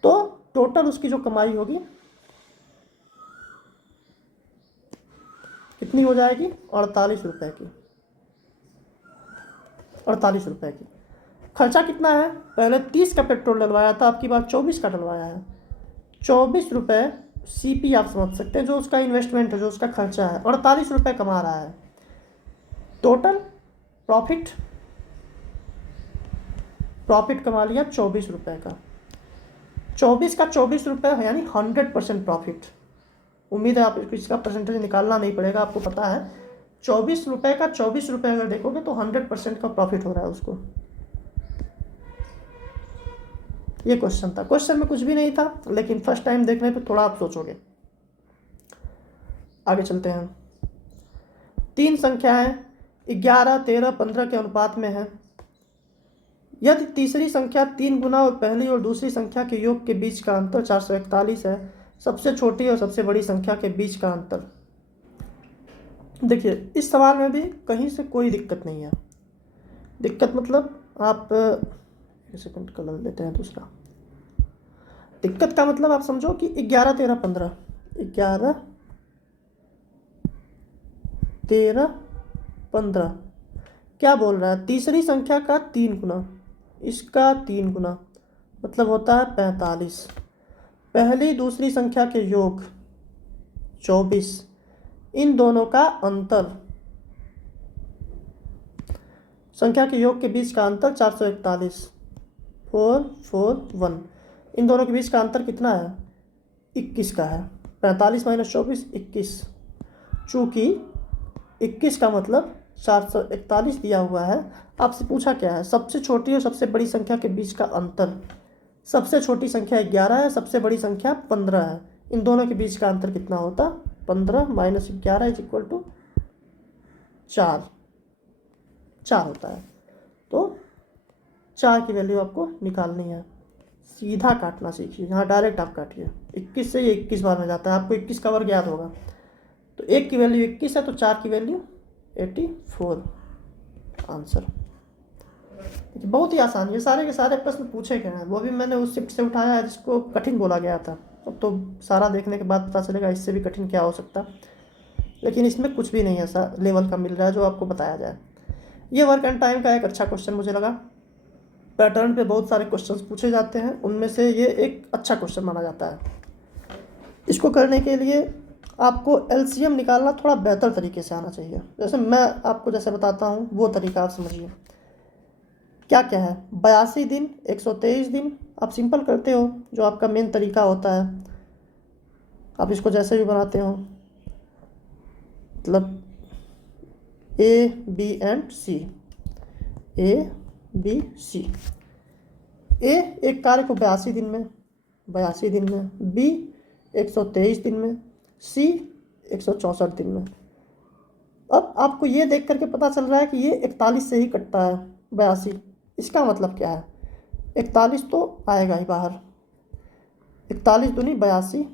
तो टोटल उसकी जो कमाई होगी कितनी हो जाएगी? 48 रुपये की। 48 रुपये की। खर्चा कितना है? पहले 30 का पेट्रोल डलवाया था, आपकी बार 24 का डलवाया है। 24 रुपये CP आप समझ सकते हैं, जो उसका इन्वेस्टमेंट है, जो उसका खर्चा है। 48 रुपये कमा रहा है। टोटल प्रॉफिट कमा लिया 24 रुपये का। 24 का 24 रुपये है, यानी 100% प्रॉफिट। उम्मीद है आपको इसका परसेंटेज निकालना नहीं पड़ेगा, आपको पता है। 24 रुपये का 24 रुपये अगर देखोगे तो 100% का प्रॉफिट हो रहा है उसको। ये क्वेश्चन था। क्वेश्चन में कुछ भी नहीं था, लेकिन फर्स्ट टाइम देखने पे थोड़ा आप सोचोगे। आगे चलते हैं। 3 संख्याएं 11, 13, 15 के अनुपात में है। यदि तीसरी संख्या 3 गुना और पहली और दूसरी संख्या के योग के बीच का अंतर 441 है, सबसे छोटी और सबसे बड़ी संख्या के बीच का अंतर। देखिए, इस सवाल में भी कहीं से कोई दिक्कत नहीं है। दिक्कत मतलब आप एक सेकंड कलर लेते हैं दूसरा। दिक्कत का मतलब आप समझो कि 11, 13, 15, 11, 13, 15 क्या बोल रहा है? तीसरी संख्या का 3 गुना, इसका 3 गुना, मतलब होता है 45। पहली दूसरी संख्या के योग 24, इन दोनों का अंतर, संख्या के योग के बीच का अंतर 441, 441। इन दोनों के बीच का अंतर कितना है? 21 का है। 45 - 24 21। चूँकि 21 का मतलब 441 दिया हुआ है, आपसे पूछा क्या है? सबसे छोटी और सबसे बड़ी संख्या के बीच का अंतर। सबसे छोटी संख्या 11 है, सबसे बड़ी संख्या 15 है। इन दोनों के बीच का अंतर कितना होता? 15 - 11 = 4 होता है। तो 4 की वैल्यू आपको निकालनी है। सीधा काटना सीखिए, यहाँ डायरेक्ट आप काटिए। 21 से ये 21 बार में जाता है, आपको 21 का वर्ग याद होगा। तो 1 की वैल्यू 21 है, तो 4 की वैल्यू 84 आंसर। बहुत ही आसान, ये सारे के सारे प्रश्न पूछे गए हैं। वो भी मैंने उस शिफ्ट से उठाया है जिसको कठिन बोला गया था। अब तो सारा देखने के बाद पता चलेगा इससे भी कठिन क्या हो सकता, लेकिन इसमें कुछ भी नहीं ऐसा लेवल का मिल रहा है जो आपको बताया जाए। ये वर्क एंड टाइम का एक अच्छा क्वेश्चन मुझे लगा। पैटर्न पे बहुत सारे क्वेश्चंस पूछे जाते हैं, उनमें से ये एक अच्छा क्वेश्चन माना जाता है। इसको करने के लिए आपको LCM निकालना थोड़ा बेहतर तरीके से आना चाहिए। जैसे मैं आपको जैसे बताता हूँ वो तरीका आप समझिए। क्या क्या है? 82 दिन, 123 दिन, आप सिंपल करते हो, जो आपका मेन तरीका होता है। आप इसको जैसे भी बनाते हो, मतलब A, B and C, A, B, C। A एक कार्य को 82 दिन में, 82 दिन में, B 123 दिन में, C 164 दिन में। अब आपको ये देख करके पता चल रहा है कि ये 41 से ही कटता है 82। इसका मतलब क्या है? 41 तो आएगा ही बाहर। 41 दूनी 82,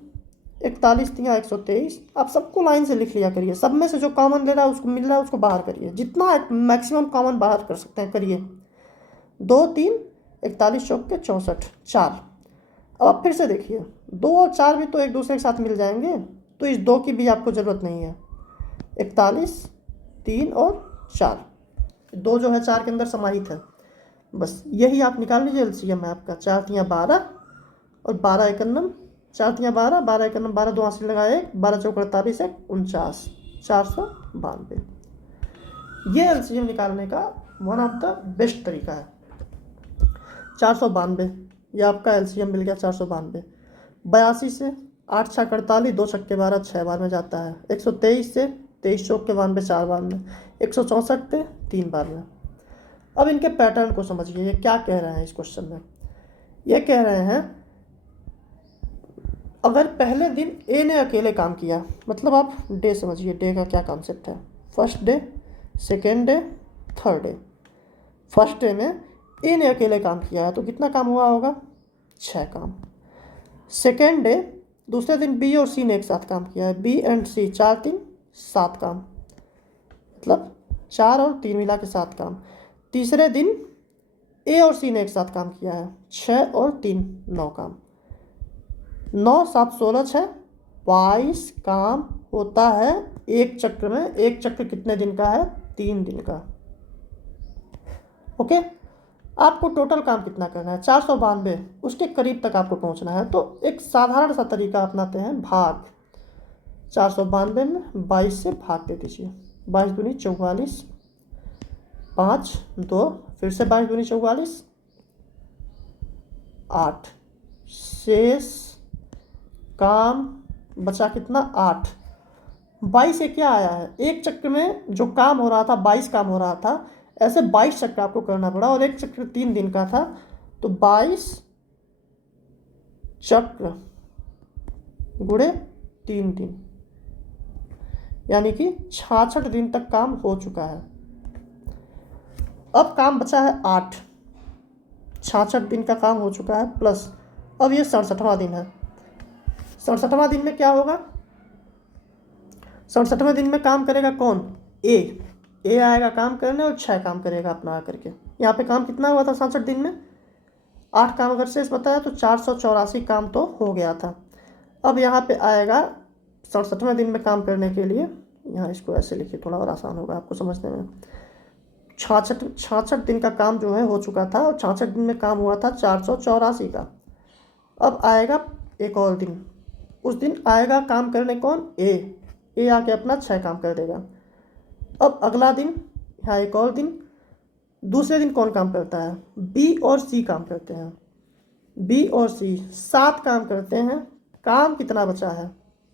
41 तिया 123। आप सबको लाइन से लिख लिया करिए। सब में से जो कॉमन ले रहा है उसको मिल रहा है उसको बाहर करिए, जितना मैक्सिमम कॉमन बाहर कर सकते हैं करिए। 2, 3, 41 चौक के 64, 4। अब आप फिर से देखिए, 2 और 4 भी तो एक दूसरे के साथ मिल जाएंगे, तो इस 2 की भी आपको ज़रूरत नहीं है। 41, 3 और 4, 2 जो है 4 के अंदर समाहित है। बस यही आप निकाल लीजिए। LCM है आपका 4 तिया 12 और 12 एकन्नम, 4 तिया 12, 12 एकन्नम 12, 2 हासिल लगाए, 12 चौक 48, 49, 492। ये LCM निकालने का वन ऑफ द बेस्ट तरीका है। 492, ये आपका LCM मिल गया 492। 82 से 8 छः 48, 2 छक्के 12, 6 बार में जाता है। 123 से 23 चौक के 92, 4 बार में। 164 से 3 बार में। अब इनके पैटर्न को समझिए, ये क्या कह रहे हैं इस क्वेश्चन में। ये कह रहे हैं अगर पहले दिन ए ने अकेले काम किया, मतलब आप डे समझिए, डे का क्या कॉन्सेप्ट है, first day, second day, third day. First day में ए ने अकेले काम किया है तो कितना काम हुआ होगा, 6 काम। सेकेंड डे, दूसरे दिन बी और सी ने एक साथ काम किया है, बी एंड सी 4 3 7 काम, मतलब 4 और 3 मिला के 7 काम। तीसरे दिन ए और सी ने एक साथ काम किया है, 6 और 3 9 काम। 9 7 16 6 22 काम होता है एक चक्र में। एक चक्र कितने दिन का है, 3 दिन का। ओके, आपको टोटल काम कितना करना है, 492, उसके करीब तक आपको पहुंचना है। तो एक साधारण सा तरीका अपनाते हैं, भाग 492 में 22 से भाग दे दीजिए। 22 दूनी 44, 5 2, फिर से 22 दूनी 44, 8, शेष काम बचा कितना, 8। 22 से क्या आया है, एक चक्र में जो काम हो रहा था 22 काम हो रहा था, ऐसे 22 चक्र आपको करना पड़ा और एक चक्र 3 दिन का था, तो 22 चक्र गुणे 3 दिन, यानी कि 66 दिन तक काम हो चुका है। अब काम बचा है 8, 66 दिन का काम हो चुका है, प्लस अब ये 67वां दिन है। 67वां दिन में क्या होगा, 67वें दिन में काम करेगा कौन, ए आएगा काम करने और 6 काम करेगा अपना आकर के। यहाँ पे काम कितना हुआ था 67 दिन में, 8 काम अगर शेष बताया तो 484 काम तो हो गया था। अब यहाँ पे आएगा 67वें दिन में काम करने के लिए, यहाँ इसको ऐसे लिखिए थोड़ा और आसान होगा आपको समझने में। 66 दिन का काम जो है हो चुका था और 66 दिन में काम हुआ था 484 का। अब आएगा एक और दिन, उस दिन आएगा काम करने कौन, ए आके अपना 6 काम कर देगा। अब अगला दिन, यहाँ एक और दिन, दूसरे दिन कौन काम करता है, बी और सी काम करते हैं। बी और सी 7 काम करते हैं। काम कितना बचा है,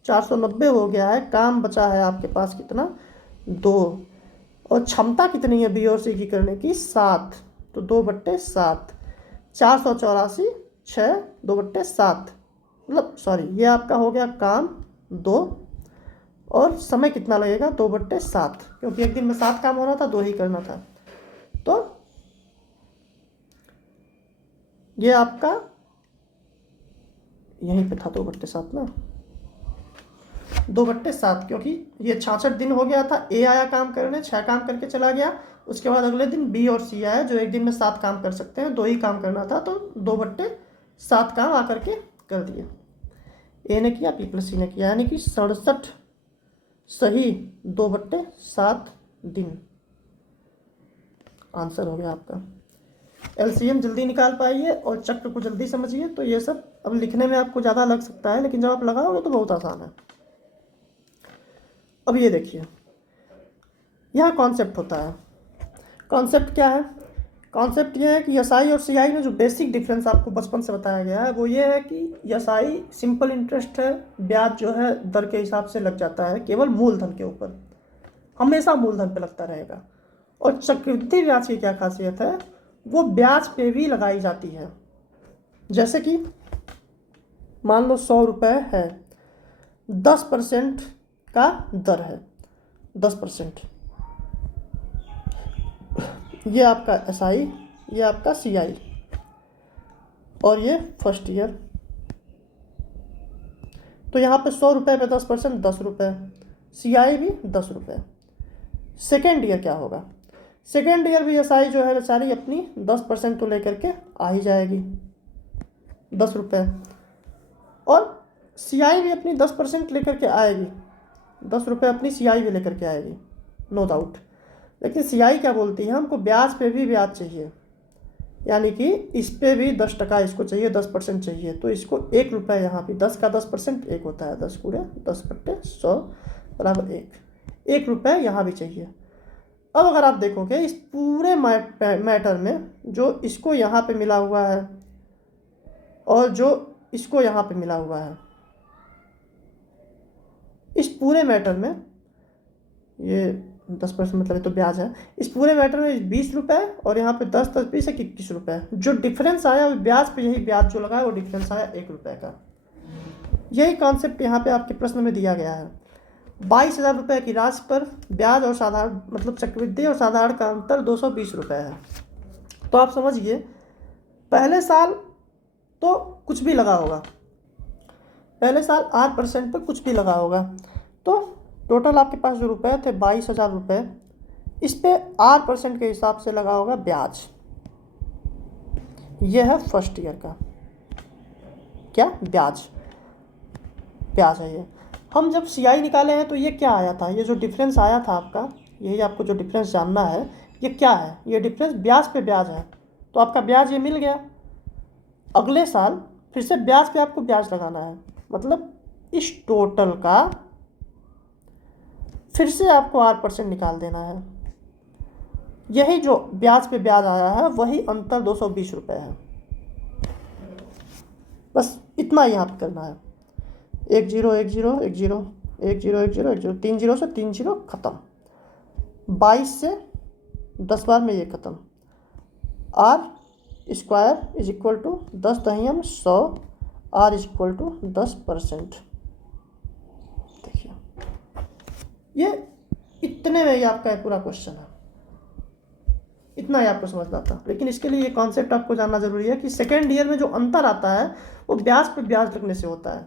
490 हो गया है, काम बचा है आपके पास कितना, 2। और क्षमता कितनी है बी और सी की करने की, 7, तो 2/7, 484 6 2/7, मतलब सॉरी ये आपका हो गया काम 2, और समय कितना लगेगा, 2/7, क्योंकि एक दिन में 7 काम होना था, 2 ही करना था। तो ये आपका यहीं पे था 2/7 ना, 2/7, क्योंकि ये 66 दिन हो गया था। ए आया काम करने, 6 काम करके चला गया। उसके बाद अगले दिन बी और सी आया जो एक दिन में 7 काम कर सकते हैं, 2 ही काम करना था, तो 2/7 काम आकर के कर दिए। ए ने किया, बी प्लस सी ने किया, यानी कि 67 सही 2/7 दिन आंसर हो गया आपका। एलसीएम जल्दी निकाल पाइए और चक्र को जल्दी समझिए। तो ये सब अब लिखने में आपको ज़्यादा लग सकता है, लेकिन जब आप लगाओगे तो बहुत आसान है। अब ये देखिए, यहाँ कॉन्सेप्ट होता है। कॉन्सेप्ट क्या है, कॉन्सेप्ट ये है कि एसआई और सीआई में जो बेसिक डिफरेंस आपको बचपन से बताया गया है वो ये है कि एसआई सिंपल इंटरेस्ट है, ब्याज जो है दर के हिसाब से लग जाता है, केवल मूलधन के ऊपर, हमेशा मूलधन पे लगता रहेगा। और चक्रवृद्धि ब्याज की क्या खासियत है, वो ब्याज पे भी लगाई जाती है। जैसे कि मान लो 100 रुपये है, 10% का दर है, 10%। ये आपका एसआई, ये आपका सीआई, और ये फर्स्ट ईयर। तो यहाँ पे 100 रुपये पे 10%, 10 रुपये, सीआई भी 10 रुपये। सेकेंड ईयर क्या होगा, सेकेंड ईयर भी एसआई जो है बेचारी अपनी 10% तो लेकर के आ ही जाएगी, 10 रुपये, और सीआई भी अपनी 10% लेकर के आएगी, 10 रुपये अपनी सीआई भी लेकर के आएगी, नो डाउट। लेकिन सीआई क्या बोलती है, हमको ब्याज पे भी ब्याज चाहिए, यानी कि इस पे भी 10% इसको चाहिए, 10% चाहिए। तो इसको 1 रुपये, यहाँ पे 10 का 10% 1 होता है, 10 गुणे 10/100 बराबर 1 रुपये यहाँ भी चाहिए। अब अगर आप देखोगे इस पूरे मैटर में जो इसको यहाँ पे मिला हुआ है और जो इसको यहाँ पे मिला हुआ है, इस पूरे मैटर में ये 10% मतलब ये तो ब्याज है। इस पूरे मैटर में 20 रुपये और यहाँ पे 10 20 एक 21 रुपये। जो डिफरेंस आया वो ब्याज पे, यही ब्याज जो लगा है वो डिफरेंस आया 1 रुपये का। यही कॉन्सेप्ट यहाँ पे आपके प्रश्न में दिया गया है। 22,000 रुपये की राशि पर ब्याज और साधारण मतलब चक्रवृद्धि और साधारण का अंतर 220 रुपये है। तो आप समझिए पहले साल तो कुछ भी लगा होगा, पहले साल 8% पर कुछ भी लगा होगा। तो टोटल आपके पास जो रुपए थे 22,000 रुपये, इस पे 8% के हिसाब से लगा होगा ब्याज। यह है फर्स्ट ईयर का क्या ब्याज, ब्याज है ये। हम जब CI निकाले हैं तो ये क्या आया था, ये जो डिफरेंस आया था आपका, यही आपको जो डिफरेंस जानना है ये क्या है। ये डिफरेंस ब्याज पे ब्याज है। तो आपका ब्याज ये मिल गया। अगले साल फिर से ब्याज पे आपको ब्याज लगाना है, मतलब इस टोटल का फिर से आपको 8% निकाल देना है। यही जो ब्याज पे ब्याज आया है वही अंतर 220 रुपये है। बस इतना यहाँ पे करना है। 1 0 1 0 1 0 1 0 1 0 1 0, 3 0 से 3 0 खत्म। 22 से 10 बार में ये खत्म। R square is equal to 10 दहियम 100, आर इज इक्वल टू 10%। देखिए ये इतने में ही आपका पूरा क्वेश्चन है। इतना ही आपको समझना था, लेकिन इसके लिए ये कॉन्सेप्ट आपको जानना जरूरी है कि सेकेंड ईयर में जो अंतर आता है वो ब्याज पे ब्याज लगने से होता है।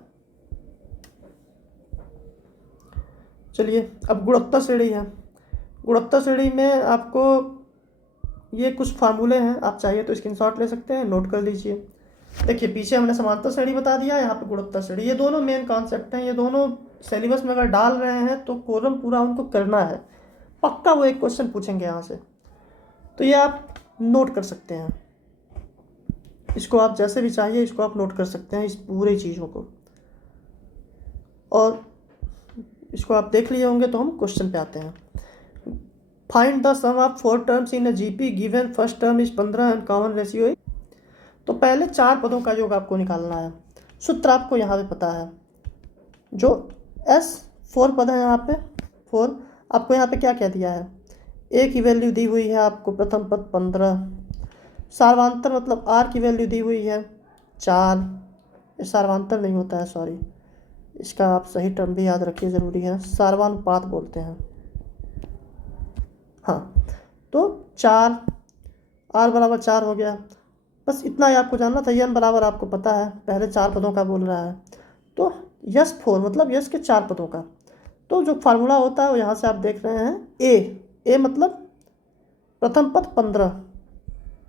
चलिए अब गुणोत्तर श्रेणी है। गुणोत्तर श्रेणी में आपको ये कुछ फार्मूले हैं, आप चाहिए तो स्क्रीनशॉट ले सकते हैं, नोट कर लीजिए। देखिए पीछे हमने समांतर श्रेणी बता दिया, यहाँ पे गुणोत्तर श्रेणी। ये दोनों मेन कॉन्सेप्ट हैं। ये दोनों सिलेबस में अगर डाल रहे हैं तो कोरम पूरा उनको करना है, पक्का वो एक क्वेश्चन पूछेंगे यहाँ से। तो ये आप नोट कर सकते हैं, इसको आप जैसे भी चाहिए इसको आप नोट कर सकते हैं, इस पूरी चीज़ों को। और इसको आप देख लिए होंगे। तो हम क्वेश्चन पे आते हैं। Find the sum of 4 terms in a GP given first term is 15 and common ratio. तो पहले 4 पदों का योग आपको निकालना है। सूत्र आपको यहाँ पे पता है, जो S 4 पद है यहाँ पे 4। आपको यहाँ पे क्या क्या दिया है, A की वैल्यू दी हुई है आपको प्रथम पद 15, सार्वांतर मतलब R की वैल्यू दी हुई है 4। ये सार्वांतर नहीं होता है, सॉरी, इसका आप सही टर्म भी याद रखिए, ज़रूरी है, सार्वानुपात बोलते हैं। हाँ तो 4, R बराबर 4 हो गया। बस इतना ही आपको जानना था। n बराबर आपको पता है, पहले 4 पदों का बोल रहा है। तो यस 4 मतलब यस के 4 पदों का। तो जो फार्मूला होता है वो यहाँ से आप देख रहे हैं, ए मतलब प्रथम पद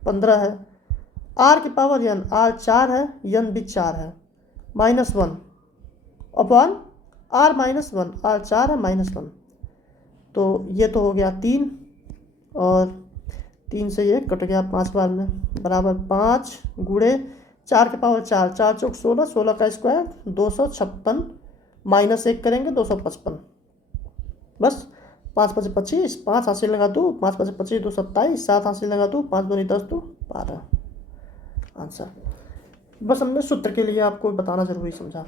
15 है, R की पावर n, R 4 है, n भी 4 है, -1 अपॉन R -1, R 4 है -1। तो ये तो हो गया 3 और 3 से ये कट गया 5 बार में, बराबर 5 गुणे 4 के पावर 4, 4 चौक 16, 16 का स्क्वायर 256, -1 करेंगे 255। बस 5 5 25, 5 हासिल लगा दूँ, 5 5 25 2 27, 7 हासिल लगा दूँ, 5 दूनी 10 2 12 आंसर। बस हमने सूत्र के लिए आपको बताना जरूरी समझा।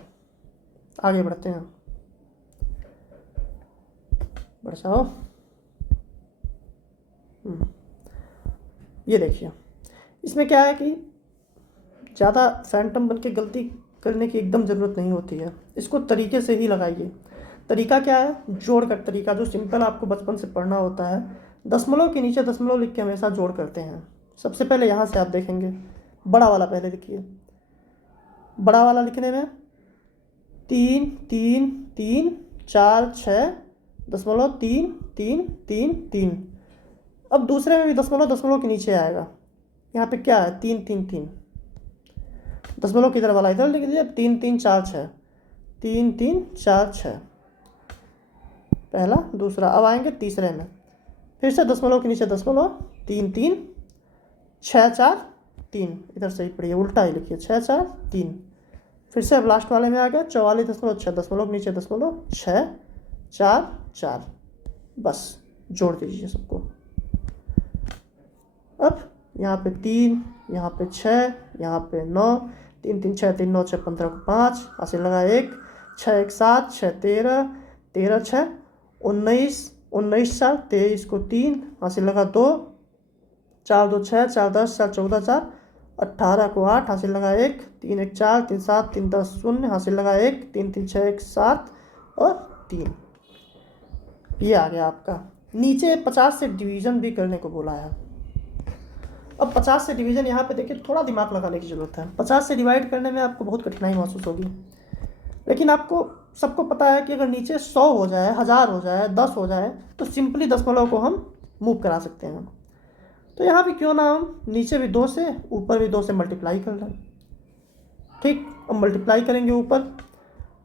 आगे बढ़ते हैं, बढ़ जाओ। ये देखिए इसमें क्या है कि ज़्यादा फैंटम बन के गलती करने की एकदम ज़रूरत नहीं होती है, इसको तरीके से ही लगाइए। तरीका क्या है, जोड़ कर तरीका, जो सिंपल आपको बचपन से पढ़ना होता है। दशमलव के नीचे दशमलव लिख के हमेशा जोड़ करते हैं। सबसे पहले यहाँ से आप देखेंगे, बड़ा वाला पहले लिखिए। बड़ा वाला लिखने में 3 3 3 4 6 दशमलव 3 3 3 3। अब दूसरे में भी दशमलव के नीचे आएगा। यहाँ पे क्या है, 3 3 3, दशमलव किधर वाला इधर लिख दीजिए, 3 3 4 6, 3 3 4 6 पहला दूसरा। अब आएंगे तीसरे में, फिर से दशमलव के नीचे दशमलव, 3 3 6 4 3, इधर सही पढ़िए, उल्टा ही लिखिए, 6 4 3। फिर से अब लास्ट वाले में आ गया 44.6, दशमलव के नीचे दशमलव, 6 4 4। बस जोड़ दीजिए सबको। अब यहाँ पे 3, यहाँ पे 6, यहाँ पे 9, 3 3 6 3 9 6 15 को 5 हासिल लगा 1, 6 1 7 6 13 13 6 19 19 4, 23 को 3 हासिल लगा 2, 4 2 6, 4 10, 4 14 4, 18 को 8 हासिल लगा 1, 3 1 4, 3 7, 3 10 0 हासिल लगा 1, 3 3 6 1 7 और 3। ये आ गया आपका। नीचे 50 से डिवीज़न भी करने को बोला है। अब 50 से डिवीज़न यहाँ पे देखिए थोड़ा दिमाग लगाने की ज़रूरत है। 50 से डिवाइड करने में आपको बहुत कठिनाई महसूस होगी, लेकिन आपको सबको पता है कि अगर नीचे 100 हो जाए, 1000 हो जाए, 10 हो जाए तो सिंपली दशमलव को हम मूव करा सकते हैं। तो यहाँ भी क्यों ना हम नीचे भी 2 से, ऊपर भी 2 से मल्टीप्लाई कर लें। ठीक, अब मल्टीप्लाई करेंगे ऊपर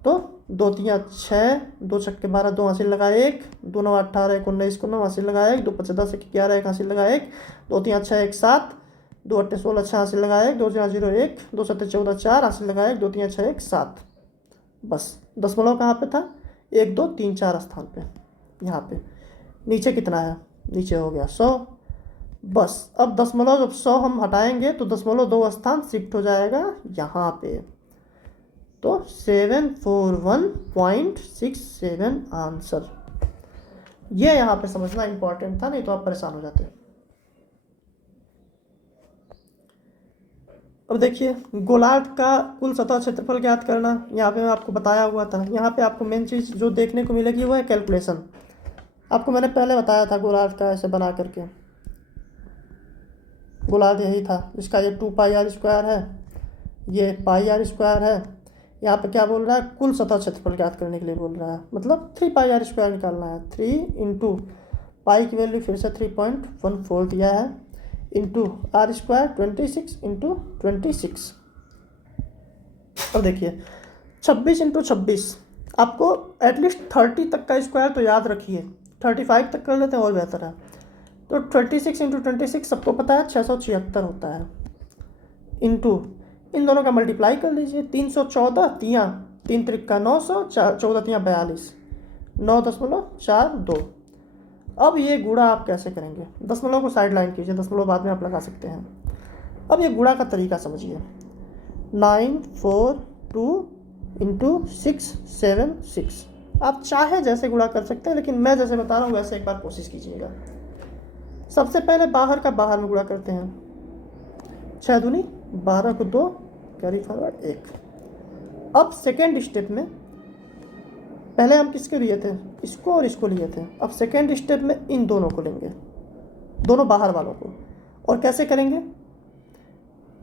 तो 2 3 6, 2 छक्के 12, 2 हासिल लगा 1, 2 9 18, 1 19 को 9 हासिल लगा 1, 2 5 10, 1 11, 1 हासिल लगा 1, 2 3 6 1 7, 2 8 16, 6 हासिल लगा 1, 2 0 0 1, 2 7 14 4 हासिल लगा 1, 2 3 6 1 7। बस दशमलव कहाँ पे था? 1 2 3 4 स्थान पे, यहाँ पे। नीचे कितना है? नीचे हो गया 100। बस अब दशमलव जब 100 हम हटाएंगे तो दशमलव 2 स्थान शिफ्ट हो जाएगा यहाँ पे। तो 741.67 आंसर। ये यहाँ पे समझना इंपॉर्टेंट था, नहीं तो आप परेशान हो जाते। अब देखिए गोलार्ध का कुल सतह क्षेत्रफल ज्ञात करना, यहाँ पे मैं आपको बताया हुआ था। यहाँ पे आपको मेन चीज़ जो देखने को मिलेगी वो है कैलकुलेशन। आपको मैंने पहले बताया था गोलार्ध का ऐसे बना करके। गोलार्ध यही था जिसका ये 2 पाई आर स्क्वायर है, ये पाई आर स्क्वायर है। यहाँ पे क्या बोल रहा है? कुल सतह क्षेत्रफल ज्ञात करने के लिए बोल रहा है, मतलब 3 पाई आर स्क्वायर निकालना है। 3 इंटू पाई की वैल्यू फिर से 3.14 दिया है, इंटू आर स्क्वायर 26 इंटू 26। अब देखिए 26 इंटू 26, आपको एटलीस्ट 30 तक का स्क्वायर तो याद रखिए, 35 तक कर लेते हैं और बेहतर है। तो 26 इंटू 26 सबको पता है 676 होता है, इंटू इन दोनों का मल्टीप्लाई कर लीजिए। 314 तियाँ 3 त्रिक्का 900, 14 तियाँ 42, 9.42। अब ये गुणा आप कैसे करेंगे? दशमलव को साइड लाइन कीजिए, दशमलव बाद में आप लगा सकते हैं। अब ये गुणा का तरीका समझिए। 942 इंटू 676। आप चाहे जैसे गुणा कर सकते हैं, लेकिन मैं जैसे बता रहा हूँ वैसे एक बार कोशिश कीजिएगा। सबसे पहले बाहर का बाहर में गुणा करते हैं। 6 दूनी 12 को 2, कैरी फॉरवर्ड 1। अब सेकेंड स्टेप में पहले हम किसके लिए थे? इसको और इसको लिए थे। अब सेकेंड स्टेप में इन दोनों को लेंगे, दोनों बाहर वालों को। और कैसे करेंगे?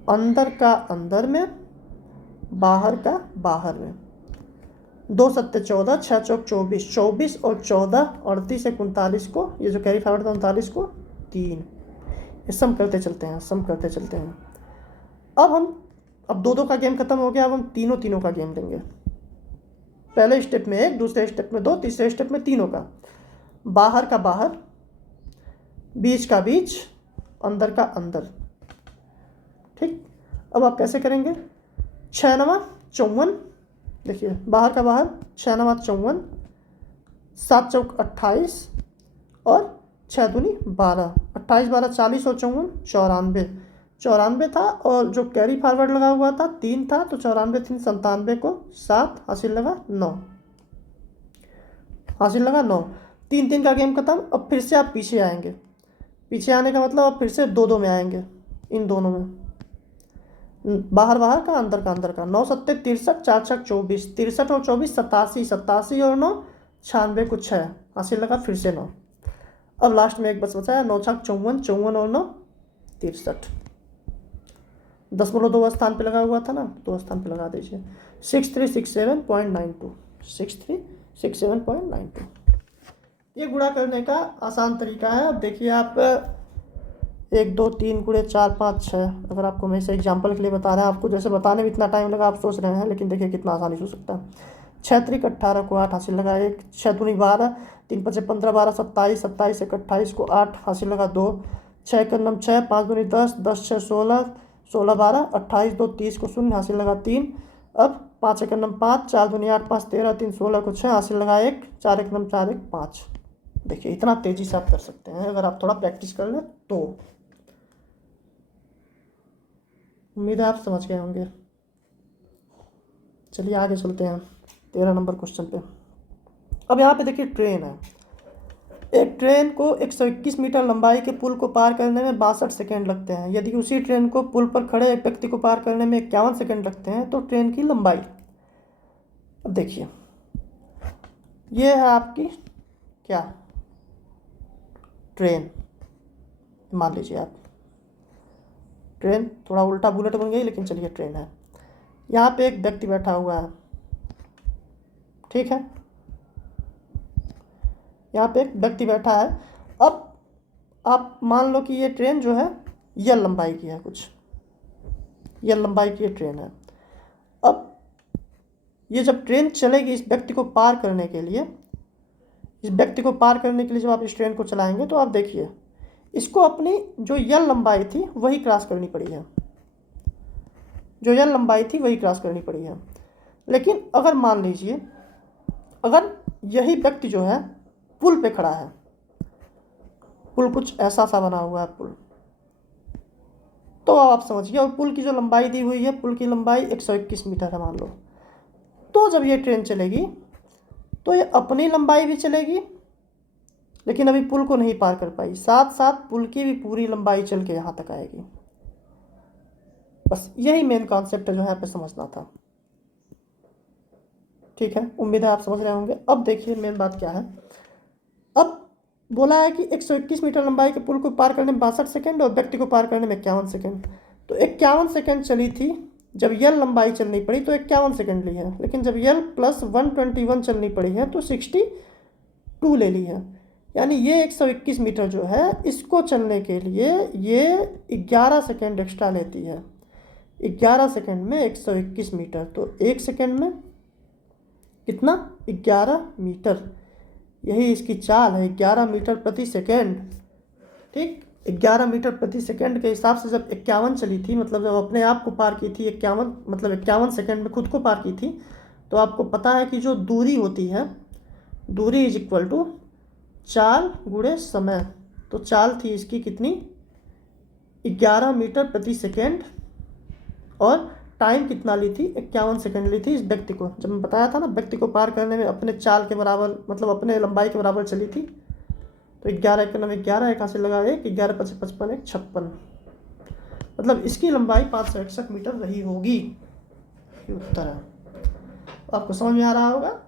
अंदर का अंदर में, बाहर का बाहर में। 2 7 14, 6 चौक 24, 24 और 14 38 से 39 को, ये जो कैरी फॉरवर्ड था 39 को 3, ये सम करते चलते हैं, सम करते चलते हैं। अब 2 का गेम खत्म हो गया। अब हम तीनों का गेम लेंगे। पहले स्टेप में 1, दूसरे स्टेप में 2, तीसरे स्टेप में तीनों का। बाहर का बाहर, बीच का बीच, अंदर का अंदर। ठीक, अब आप कैसे करेंगे? 6 9 54, देखिए बाहर का बाहर, 6 9 54, 7 चौक 28 और 6 दूनी 12, 28 12 40 और 54 94 था। और जो कैरी फॉरवर्ड लगा हुआ था 3 था, तो 94 3 97 को 7 हासिल लगा 9, हासिल लगा 9। 3 3 का गेम खत्म। अब फिर से आप पीछे आएंगे। पीछे आने का मतलब अब फिर से 2 2 में आएंगे, इन दोनों में, बाहर बाहर का अंदर का। 9 7 63, 4 6 24, 63 और 24 87, 87 और 9 96 को 6 हासिल लगा फिर से 9। अब लास्ट में एक बस बचा है, 9 6 54, 54 और 9 63। दशमलव 2 स्थान पे लगा हुआ था ना, 2 स्थान पे लगा दीजिए। 6367.92, 6367.92। ये गुणा करने का आसान तरीका है। अब देखिए आप 1 2 3 गुणे 4 5 6, अगर आपको मैं इसे एग्जाम्पल के लिए बता रहा है, आपको जैसे बताने में इतना टाइम लगा आप सोच रहे हैं, लेकिन देखिए कितना आसानी से हो सकता है। 6 त्रिक 18 को 8 हासिल लगा 1, 6 दूनी 12, 3 5 15 12 27, 27 1 28 को 8 हासिल लगा 2, 6 का नम 6, 5 दूनी 10, 10 6 16, 16 12, 28 2 30 को 0 हासिल लगा 3। अब 5 एक नम 5, 4 दूनी 8 5 13, 3 16 को 6 हासिल लगा 1, 4 एक नम 4 1 5। देखिए इतना तेजी से आप कर सकते हैं अगर आप थोड़ा प्रैक्टिस कर लें तो। उम्मीद है आप समझ गए होंगे। चलिए आगे चलते हैं 13 नंबर क्वेश्चन पे। अब यहाँ पे देखिए ट्रेन है। एक ट्रेन को 121 मीटर लंबाई के पुल को पार करने में 62 सेकेंड लगते हैं। यदि उसी ट्रेन को पुल पर खड़े एक व्यक्ति को पार करने में 51 सेकेंड लगते हैं तो ट्रेन की लंबाई। अब देखिए, ये है आपकी क्या, ट्रेन। मान लीजिए आप ट्रेन, थोड़ा उल्टा बुलेट बन गई लेकिन चलिए ट्रेन है। यहाँ पे एक व्यक्ति बैठा हुआ है, ठीक है, यहाँ पे एक व्यक्ति बैठा है। अब आप मान लो कि ये ट्रेन जो है ये लंबाई की है, कुछ ये लंबाई की ये ट्रेन है। अब ये जब ट्रेन चलेगी इस व्यक्ति को पार करने के लिए, जब आप इस ट्रेन को चलाएंगे तो आप देखिए इसको अपनी जो यल लंबाई थी वही क्रॉस करनी पड़ी है, लेकिन अगर मान लीजिए अगर यही व्यक्ति जो है पुल पे खड़ा है, पुल कुछ ऐसा सा बना हुआ है पुल, तो आप समझिए, और पुल की जो लंबाई दी हुई है, पुल की लंबाई 121 मीटर है मान लो। तो जब ये ट्रेन चलेगी तो ये अपनी लंबाई भी चलेगी, लेकिन अभी पुल को नहीं पार कर पाई, साथ साथ पुल की भी पूरी लंबाई चल के यहाँ तक आएगी। बस यही मेन कॉन्सेप्ट है जो यहाँ पे समझना था, ठीक है। उम्मीद है आप समझ रहे होंगे। अब देखिए मेन बात क्या है। अब बोला है कि 121 मीटर लंबाई के पुल को पार करने में 62 सेकेंड और व्यक्ति को पार करने में 51 सेकेंड। तो 51 सेकेंड चली थी जब यल लंबाई चलनी पड़ी तो 51 सेकेंड ली है, लेकिन जब यल प्लस 121 चलनी पड़ी है तो 62 ले ली है। यानी ये 121 मीटर जो है इसको चलने के लिए ये 11 सेकेंड एक्स्ट्रा लेती है। 11 सेकेंड में 121 मीटर, तो 1 सेकेंड में कितना, 11 मीटर। यही इसकी चाल है, 11 मीटर प्रति सेकेंड, ठीक। 11 मीटर प्रति सेकेंड के हिसाब से जब 51 चली थी, मतलब जब अपने आप को पार की थी 51, मतलब 51 सेकेंड में खुद को पार की थी, तो आपको पता है कि जो दूरी होती है, दूरी इज इक्वल टू चाल गुणे समय। तो चाल थी इसकी कितनी, 11 मीटर प्रति सेकेंड, और टाइम कितना ली थी, 51 सेकेंड ली थी इस व्यक्ति को। जब मैं बताया था ना व्यक्ति को पार करने में अपने चाल के बराबर, मतलब अपने लंबाई के बराबर चली थी। तो 11 एक नंबर 11 एक से लगा 1, 11 5 55 1 56, मतलब इसकी लंबाई 561 मीटर रही होगी। ये उत्तर है। आपको समझ में आ रहा होगा।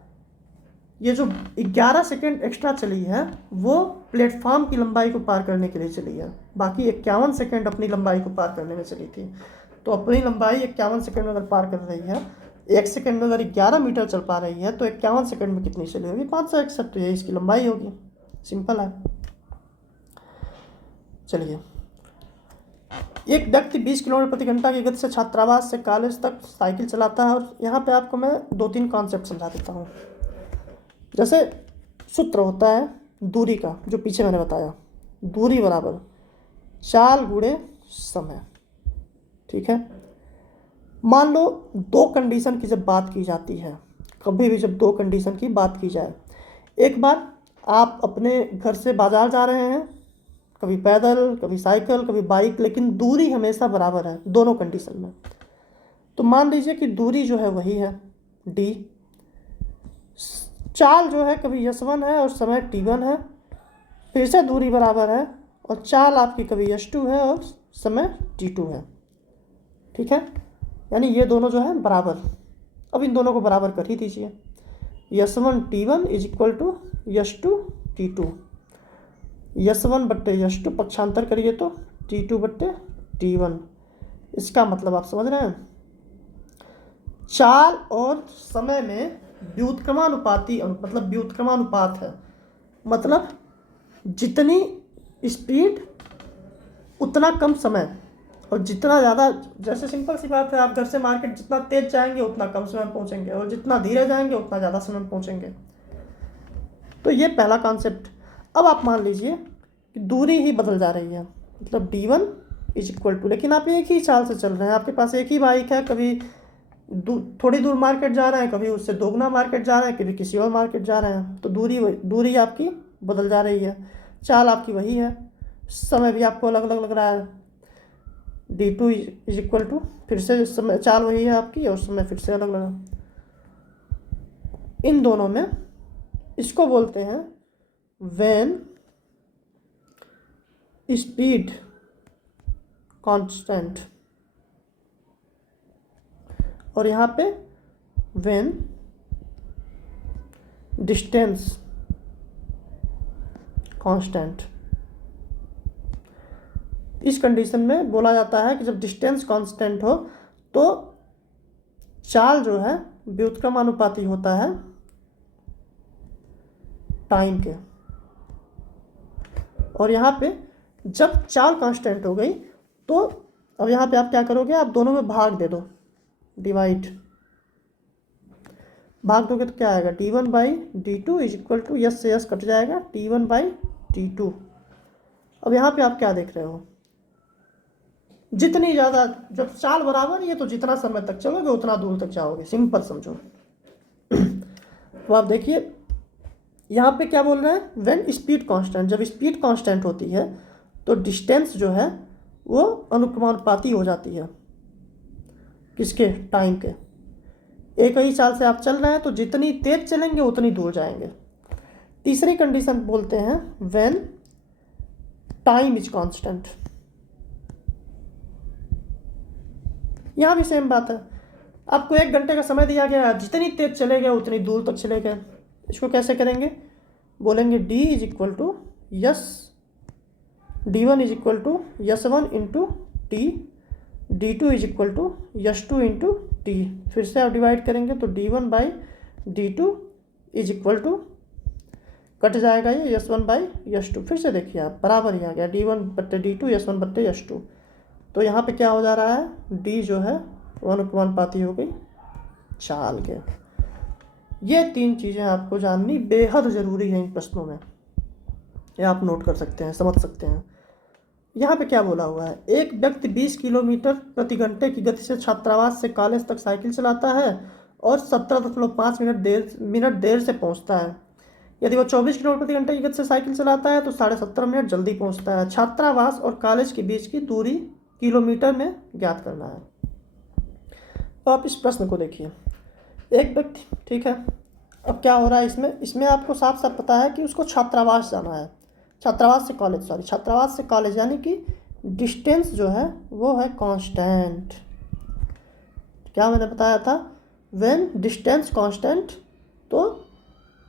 ये जो 11 सेकेंड एक्स्ट्रा चली है वो प्लेटफॉर्म की लंबाई को पार करने के लिए चली है, बाकी 51 सेकेंड अपनी लंबाई को पार करने में चली थी। तो अपनी लंबाई 51 सेकेंड में अगर पार कर रही है, 1 सेकेंड में अगर 11 मीटर चल पा रही है तो 51 सेकेंड में कितनी चली होगी, 561। तो ये इसकी लंबाई होगी, सिंपल है। चलिए, एक व्यक्ति 20 किलोमीटर प्रति घंटा की गति से छात्रावास से कॉलेज तक साइकिल चलाता है। और यहाँ पे आपको मैं 2-3 कॉन्सेप्ट समझा देता हूँ। जैसे सूत्र होता है दूरी का, जो पीछे मैंने बताया, दूरी बराबर चाल गुणे समय, ठीक है। मान लो 2 कंडीशन की जब बात की जाती है, कभी भी जब 2 कंडीशन की बात की जाए, एक बार आप अपने घर से बाजार जा रहे हैं, कभी पैदल कभी साइकिल कभी बाइक, लेकिन दूरी हमेशा बराबर है दोनों कंडीशन में। तो मान लीजिए कि दूरी जो है वही है d, चाल जो है कभी s1 है और समय t1 है, फिर से दूरी बराबर है, और चाल आपकी कभी s2 है और समय t2 है, ठीक है। यानी ये दोनों जो है बराबर। अब इन दोनों को बराबर कर ही दीजिए, s1 t1 is equal to s2 t2, s1 बट्टे s2 पक्षांतर करिए तो t2 बट्टे t1। इसका मतलब आप समझ रहे हैं, चाल और समय में व्युत्क्रमानुपाती, मतलब व्युत्क्रमानुपात है, मतलब जितनी स्पीड उतना कम समय, और जितना ज़्यादा, जैसे सिंपल सी बात है, आप घर से मार्केट जितना तेज जाएंगे उतना कम समय में पहुंचेंगे, और जितना धीरे जाएंगे उतना ज़्यादा समय में पहुंचेंगे। तो ये पहला कॉन्सेप्ट। अब आप मान लीजिए कि दूरी ही बदल जा रही है, मतलब d1 इज इक्वल टू, लेकिन आप एक ही चाल से चल रहे हैं, आपके पास एक ही बाइक है, कभी थोड़ी दूर मार्केट जा रहे हैं, कभी उससे दोगुना मार्केट जा रहे हैं, कभी किसी और मार्केट जा रहे हैं। तो दूरी आपकी बदल जा रही है, चाल आपकी वही है, समय भी आपको अलग अलग लग रहा है। d2 इज इक्वल टू, फिर से समय, चाल वही है आपकी और समय फिर से अलग लगा। इन दोनों में इसको बोलते हैं व्हेन स्पीड कांस्टेंट, और यहाँ पे व्हेन डिस्टेंस कांस्टेंट। इस कंडीशन में बोला जाता है कि जब डिस्टेंस कांस्टेंट हो तो चाल जो है व्युत्क्रमानुपाती होता है टाइम के। और यहाँ पे जब चाल कांस्टेंट हो गई तो अब यहाँ पे आप क्या करोगे, आप दोनों में भाग दे दो, डिवाइड, भाग दोगे तो क्या आएगा, d1/d2 is equal to, S से यस कट जाएगा, d1/d2। अब यहाँ पे आप क्या देख रहे हो, जितनी ज़्यादा, जब चाल बराबर है तो जितना समय तक चलोगे उतना दूर तक जाओगे, सिंपल समझो। तो आप देखिए यहाँ पे क्या बोल रहे हैं, व्हेन स्पीड कांस्टेंट, जब स्पीड कांस्टेंट होती है तो डिस्टेंस जो है वो अनुक्रमानुपाती हो जाती है किसके, टाइम के। एक ही चाल से आप चल रहे हैं तो जितनी तेज चलेंगे उतनी दूर जाएंगे। तीसरी कंडीशन बोलते हैं व्हेन टाइम इज कांस्टेंट। यहाँ भी सेम बात है, आपको 1 घंटे का समय दिया गया, जितनी तेज चले गए उतनी दूर तक चले गए। इसको कैसे करेंगे, बोलेंगे d is equal to s, d1 is equal to यस1 into t, d2 is equal to यस2 इंटू टी। फिर से आप डिवाइड करेंगे तो d1/d2 is equal to, cut जाएगा ये यस1/यस2। फिर से देखिए आप, बराबर ही आ गया, d1/d2 यस1/यस2। तो यहाँ पे क्या हो जा रहा है, d जो है वो अनुक्रमानुपाती हो गई चाल के। ये 3 चीज़ें आपको जाननी बेहद ज़रूरी है इन प्रश्नों में, ये आप नोट कर सकते हैं, समझ सकते हैं। यहाँ पे क्या बोला हुआ है, एक व्यक्ति 20 किलोमीटर प्रति घंटे की गति से छात्रावास से कॉलेज तक साइकिल चलाता है और 17.5 मिनट देर से पहुँचता है। यदि वो 24 किलोमीटर प्रति घंटे की गति से साइकिल चलाता है तो 17.5 मिनट जल्दी पहुँचता है। छात्रावास और कॉलेज के बीच की दूरी किलोमीटर में ज्ञात करना है। तो आप इस प्रश्न को देखिए, एक व्यक्ति, ठीक है, अब क्या हो रहा है इसमें आपको साफ साफ पता है कि उसको छात्रावास जाना है, छात्रावास से कॉलेज, छात्रावास से कॉलेज, यानी कि डिस्टेंस जो है वो है कांस्टेंट। क्या मैंने बताया था, व्हेन डिस्टेंस कांस्टेंट तो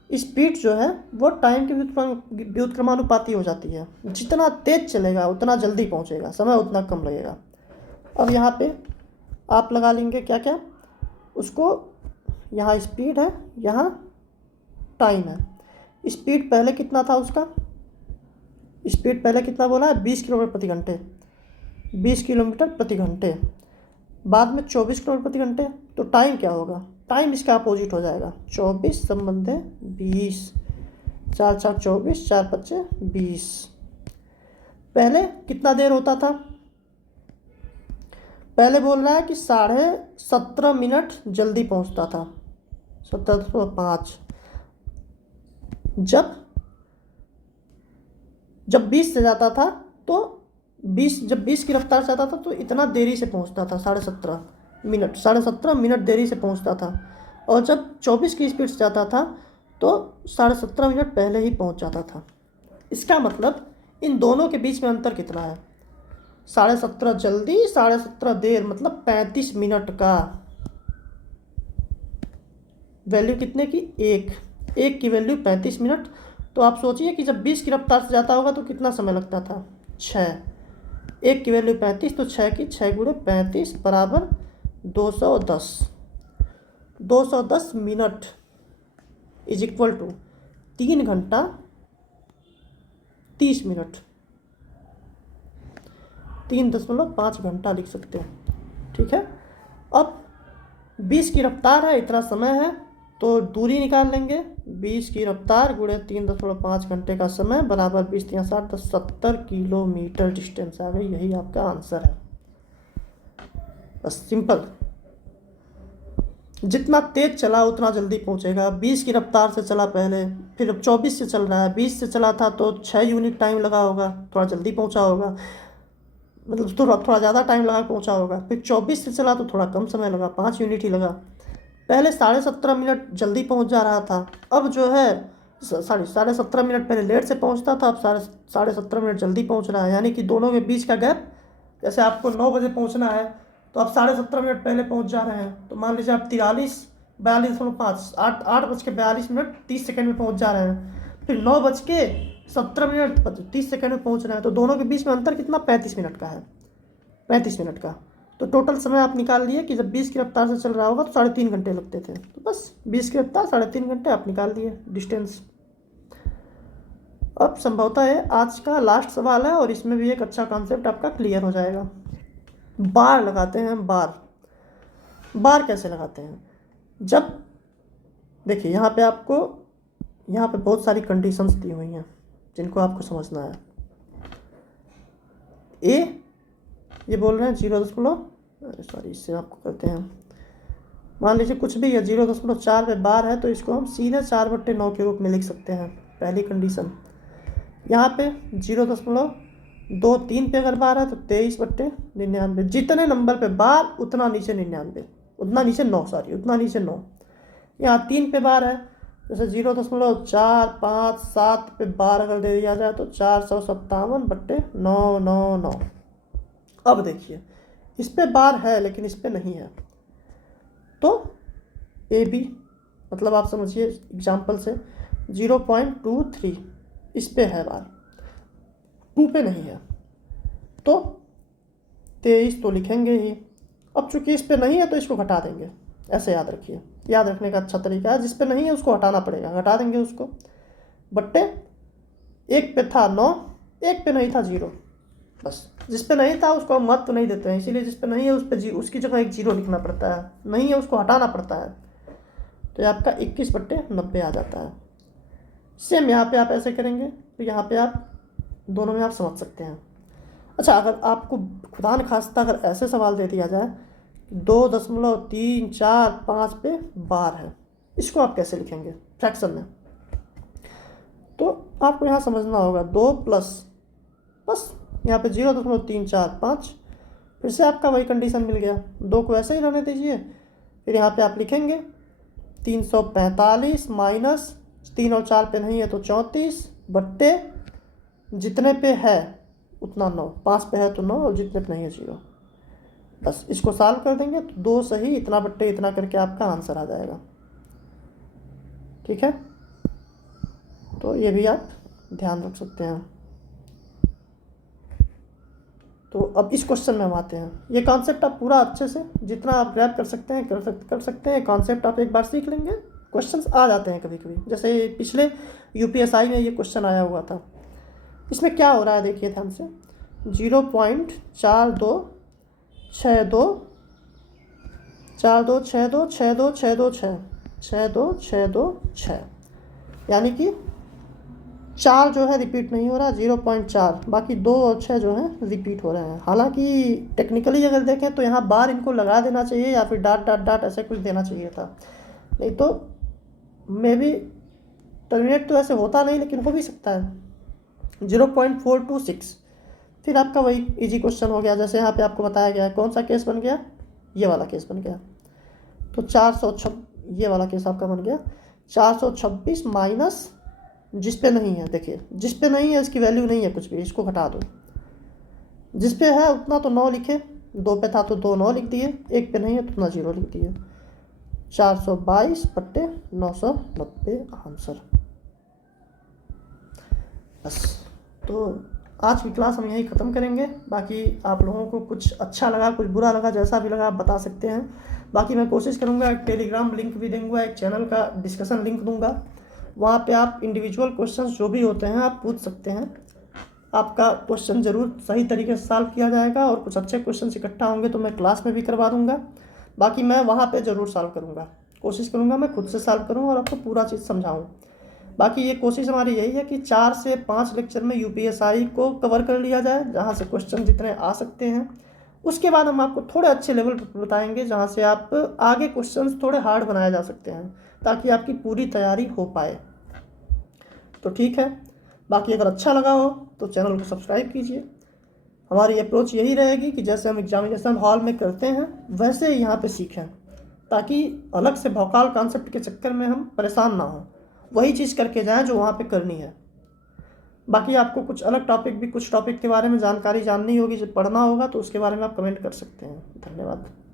स्पीड जो है वो टाइम के व्युत्क्रमानुपाती हो जाती है, जितना तेज चलेगा उतना जल्दी पहुंचेगा, समय उतना कम लगेगा। अब यहाँ पे आप लगा लेंगे क्या क्या, उसको, यहाँ स्पीड है, यहाँ टाइम है। स्पीड पहले कितना था उसका, स्पीड पहले कितना बोला है, 20 किलोमीटर प्रति घंटे, 20 किलोमीटर प्रति घंटे, बाद में 24 किलोमीटर प्रति घंटे। तो टाइम क्या होगा, टाइम इसका अपोजिट हो जाएगा, 24 संबंधे 20, 4 4 24, 4 5 20। पहले कितना देर होता था, पहले बोल रहा है कि 17.5 मिनट जल्दी पहुंचता था, 17.5। जब 20 से जाता था तो 20 की रफ्तार से जाता था तो इतना देरी से पहुंचता था, 17.5 मिनट देरी से पहुंचता था। और जब 24 की स्पीड से जाता था तो 17.5 मिनट पहले ही पहुंच जाता था। इसका मतलब इन दोनों के बीच में अंतर कितना है, 17.5 जल्दी, 17.5 देर, मतलब 35 मिनट का। वैल्यू कितने की, एक की वैल्यू 35 मिनट। तो आप सोचिए कि जब 20 की रफ्तार से जाता होगा तो कितना समय लगता था, 6। एक की वैल्यू 35 तो 6 की 6 गुणे 35 बराबर 210 मिनट इज इक्वल टू 3 घंटा 30 मिनट, 3.5 घंटा लिख सकते हैं, ठीक है। अब 20 की रफ्तार है, इतना समय है, तो दूरी निकाल लेंगे, 20 की रफ्तार गुणे 3.5 घंटे का समय बराबर 20 3 60 70 किलोमीटर डिस्टेंस आ गई। यही आपका आंसर है, बस सिंपल। जितना तेज चला उतना जल्दी पहुंचेगा। 20 की रफ्तार से चला पहले, फिर अब 24 से चल रहा है, 20 से चला था तो 6 यूनिट टाइम लगा होगा, थोड़ा जल्दी पहुंचा होगा, मतलब थोड़ा ज़्यादा टाइम लगा पहुंचा होगा। फिर 24 से चला तो थोड़ा कम समय लगा, 5 यूनिट ही लगा। पहले 17.5 मिनट जल्दी पहुंच जा रहा था, अब जो है साढ़े 17.5 मिनट पहले लेट से पहुंचता था, अब साढ़े 17 मिनट जल्दी पहुंच रहा है। यानी कि दोनों के बीच का गैप, जैसे आपको 9 बजे पहुंचना है तो आप 17.5 मिनट पहले पहुंच जा रहे हैं, तो मान लीजिए आप 42 8 8:42 30 सेकंड में पहुंच जा रहे हैं, फिर 9:17 में पहुंच रहे हैं, तो दोनों के बीच में अंतर कितना, 35 मिनट का है, 35 मिनट का। तो टोटल समय आप निकाल लिए कि जब 20 की रफ्तार से चल रहा होगा तो 3.5 घंटे लगते थे, तो बस 20 की रफ्तार 3.5 घंटे आप निकाल दिए डिस्टेंस। अब संभवतः है आज का लास्ट सवाल है, और इसमें भी एक अच्छा कॉन्सेप्ट आपका क्लियर हो जाएगा। बार लगाते हैं, बार कैसे लगाते हैं, जब देखिए यहाँ पे बहुत सारी कंडीशंस दी हुई हैं जिनको आपको समझना है। ये बोल रहे हैं 0., इससे आपको करते हैं, मान लीजिए कुछ भी है 0.4 पे बार है, तो इसको हम सीधे 4/9 के रूप में लिख सकते हैं, पहली कंडीशन। यहाँ पे 0.23 पे अगर बार है तो 23/99, जितने नंबर पे बार उतना नीचे 99, उतना नीचे 9। यहाँ 3 पे बार है, जैसे 0.457 पे बार अगर दे दिया जाए तो 457/999। अब देखिए इस पे बार है लेकिन इस पे नहीं है, तो ए बी, मतलब आप समझिए एग्जाम्पल से 0.23 इस पे है बार, 2 पे नहीं है, तो 23 तो लिखेंगे ही। अब चूंकि इस पे नहीं है तो इसको घटा देंगे, ऐसे याद रखिए, याद रखने का अच्छा तरीका है, जिस पे नहीं है उसको हटाना पड़ेगा, घटा देंगे उसको, बट्टे 1 पे था 9, 1 पे नहीं था 0, बस जिस पे नहीं था उसको हम महत्व नहीं देते हैं, इसीलिए जिस पे नहीं है उस पे उसकी जगह एक 0 लिखना पड़ता है, नहीं है उसको हटाना पड़ता है, तो ये आपका 21/90 आ जाता है। सेम यहाँ पे आप ऐसे करेंगे, तो यहाँ पे आप दोनों में आप समझ सकते हैं। अच्छा, अगर आपको खुदा न खास्ता अगर ऐसे सवाल दे दिया जाए 2.345 पे बार है, इसको आप कैसे लिखेंगे फ्रैक्शन में, तो आपको यहाँ समझना होगा 2 प्लस, बस यहाँ पे 0.345, फिर से आपका वही कंडीशन मिल गया, 2 को ऐसे ही रहने दीजिए, फिर यहाँ पे आप लिखेंगे 345 माइनस 3 और 4 पे नहीं है तो 34 बट्टे जितने पे है उतना 9, 5 पे है तो 9 और जितने पे नहीं है 0, बस इसको सॉल्व कर देंगे तो 2 सही इतना बट्टे इतना करके आपका आंसर आ जाएगा। ठीक है, तो ये भी आप ध्यान रख सकते हैं। तो अब इस क्वेश्चन में हम आते हैं, ये कॉन्सेप्ट आप पूरा अच्छे से जितना आप ग्रैब कर सकते हैं कर सकते हैं, कॉन्सेप्ट आप एक बार सीख लेंगे, क्वेश्चंस आ जाते हैं कभी कभी, जैसे पिछले यूपीएसआई में ये क्वेश्चन आया हुआ था। इसमें क्या हो रहा है देखिए ध्यान से, 0.42626262626262, यानी कि 4 जो है रिपीट नहीं हो रहा, 0.4, बाकी 2 और 6 जो है रिपीट हो रहे हैं। हालांकि टेक्निकली अगर देखें तो यहाँ बार इनको लगा देना चाहिए या फिर डाट डाट डाट ऐसे कुछ देना चाहिए था, नहीं तो मे बी टर्मिनेट तो ऐसे होता नहीं, लेकिन हो भी सकता है। 0.426, फिर आपका वही इजी क्वेश्चन हो गया, जैसे यहाँ पे आपको बताया गया है, कौन सा केस बन गया, ये वाला केस बन गया, तो 426 ये वाला केस आपका बन गया, 426 माइनस जिस पे नहीं है, देखिए जिस पे नहीं है इसकी वैल्यू नहीं है कुछ भी, इसको घटा दो, जिस पे है उतना तो 9 लिखे, 2 पे था तो 2 9 लिख दिए, 1 पे नहीं है तो उतना 0 लिख दिए, 422/990 आंसर। बस, तो आज की क्लास हम यहीं ख़त्म करेंगे। बाकी आप लोगों को कुछ अच्छा लगा कुछ बुरा लगा, जैसा भी लगा आप बता सकते हैं। बाकी मैं कोशिश करूँगा एक टेलीग्राम लिंक भी दूँगा, एक चैनल का डिस्कशन लिंक दूँगा, वहाँ पे आप इंडिविजुअल क्वेश्चंस जो भी होते हैं आप पूछ सकते हैं, आपका क्वेश्चन ज़रूर सही तरीके से सॉल्व किया जाएगा, और कुछ अच्छे क्वेश्चन इकट्ठा होंगे तो मैं क्लास में भी करवा दूँगा। बाकी मैं वहाँ पे ज़रूर सॉल्व करूँगा, कोशिश करूँगा मैं खुद से सॉल्व करूँ और आपको पूरा चीज़ समझाऊँ। बाकी ये कोशिश हमारी यही है कि 4 से 5 लेक्चर में यूपीएसआई को कवर कर लिया जाए, जहाँ से क्वेश्चन जितने आ सकते हैं। उसके बाद हम आपको थोड़े अच्छे लेवल पर बताएंगे जहाँ से आप आगे क्वेश्चंस थोड़े हार्ड बनाए जा सकते हैं, ताकि आपकी पूरी तैयारी हो पाए। तो ठीक है, बाकी अगर अच्छा लगा हो तो चैनल को सब्सक्राइब कीजिए। हमारी अप्रोच यही रहेगी कि जैसे हम एग्जामिनेशन हॉल में करते हैं वैसे ही यहाँ पे सीखें, ताकि अलग से भौकाल कॉन्सेप्ट के चक्कर में हम परेशान ना हों। वही चीज़ करके जाएं जो वहाँ पे करनी है। बाकी आपको कुछ अलग टॉपिक भी, कुछ टॉपिक के बारे में जानकारी जाननी होगी, जब पढ़ना होगा तो उसके बारे में आप कमेंट कर सकते हैं। धन्यवाद।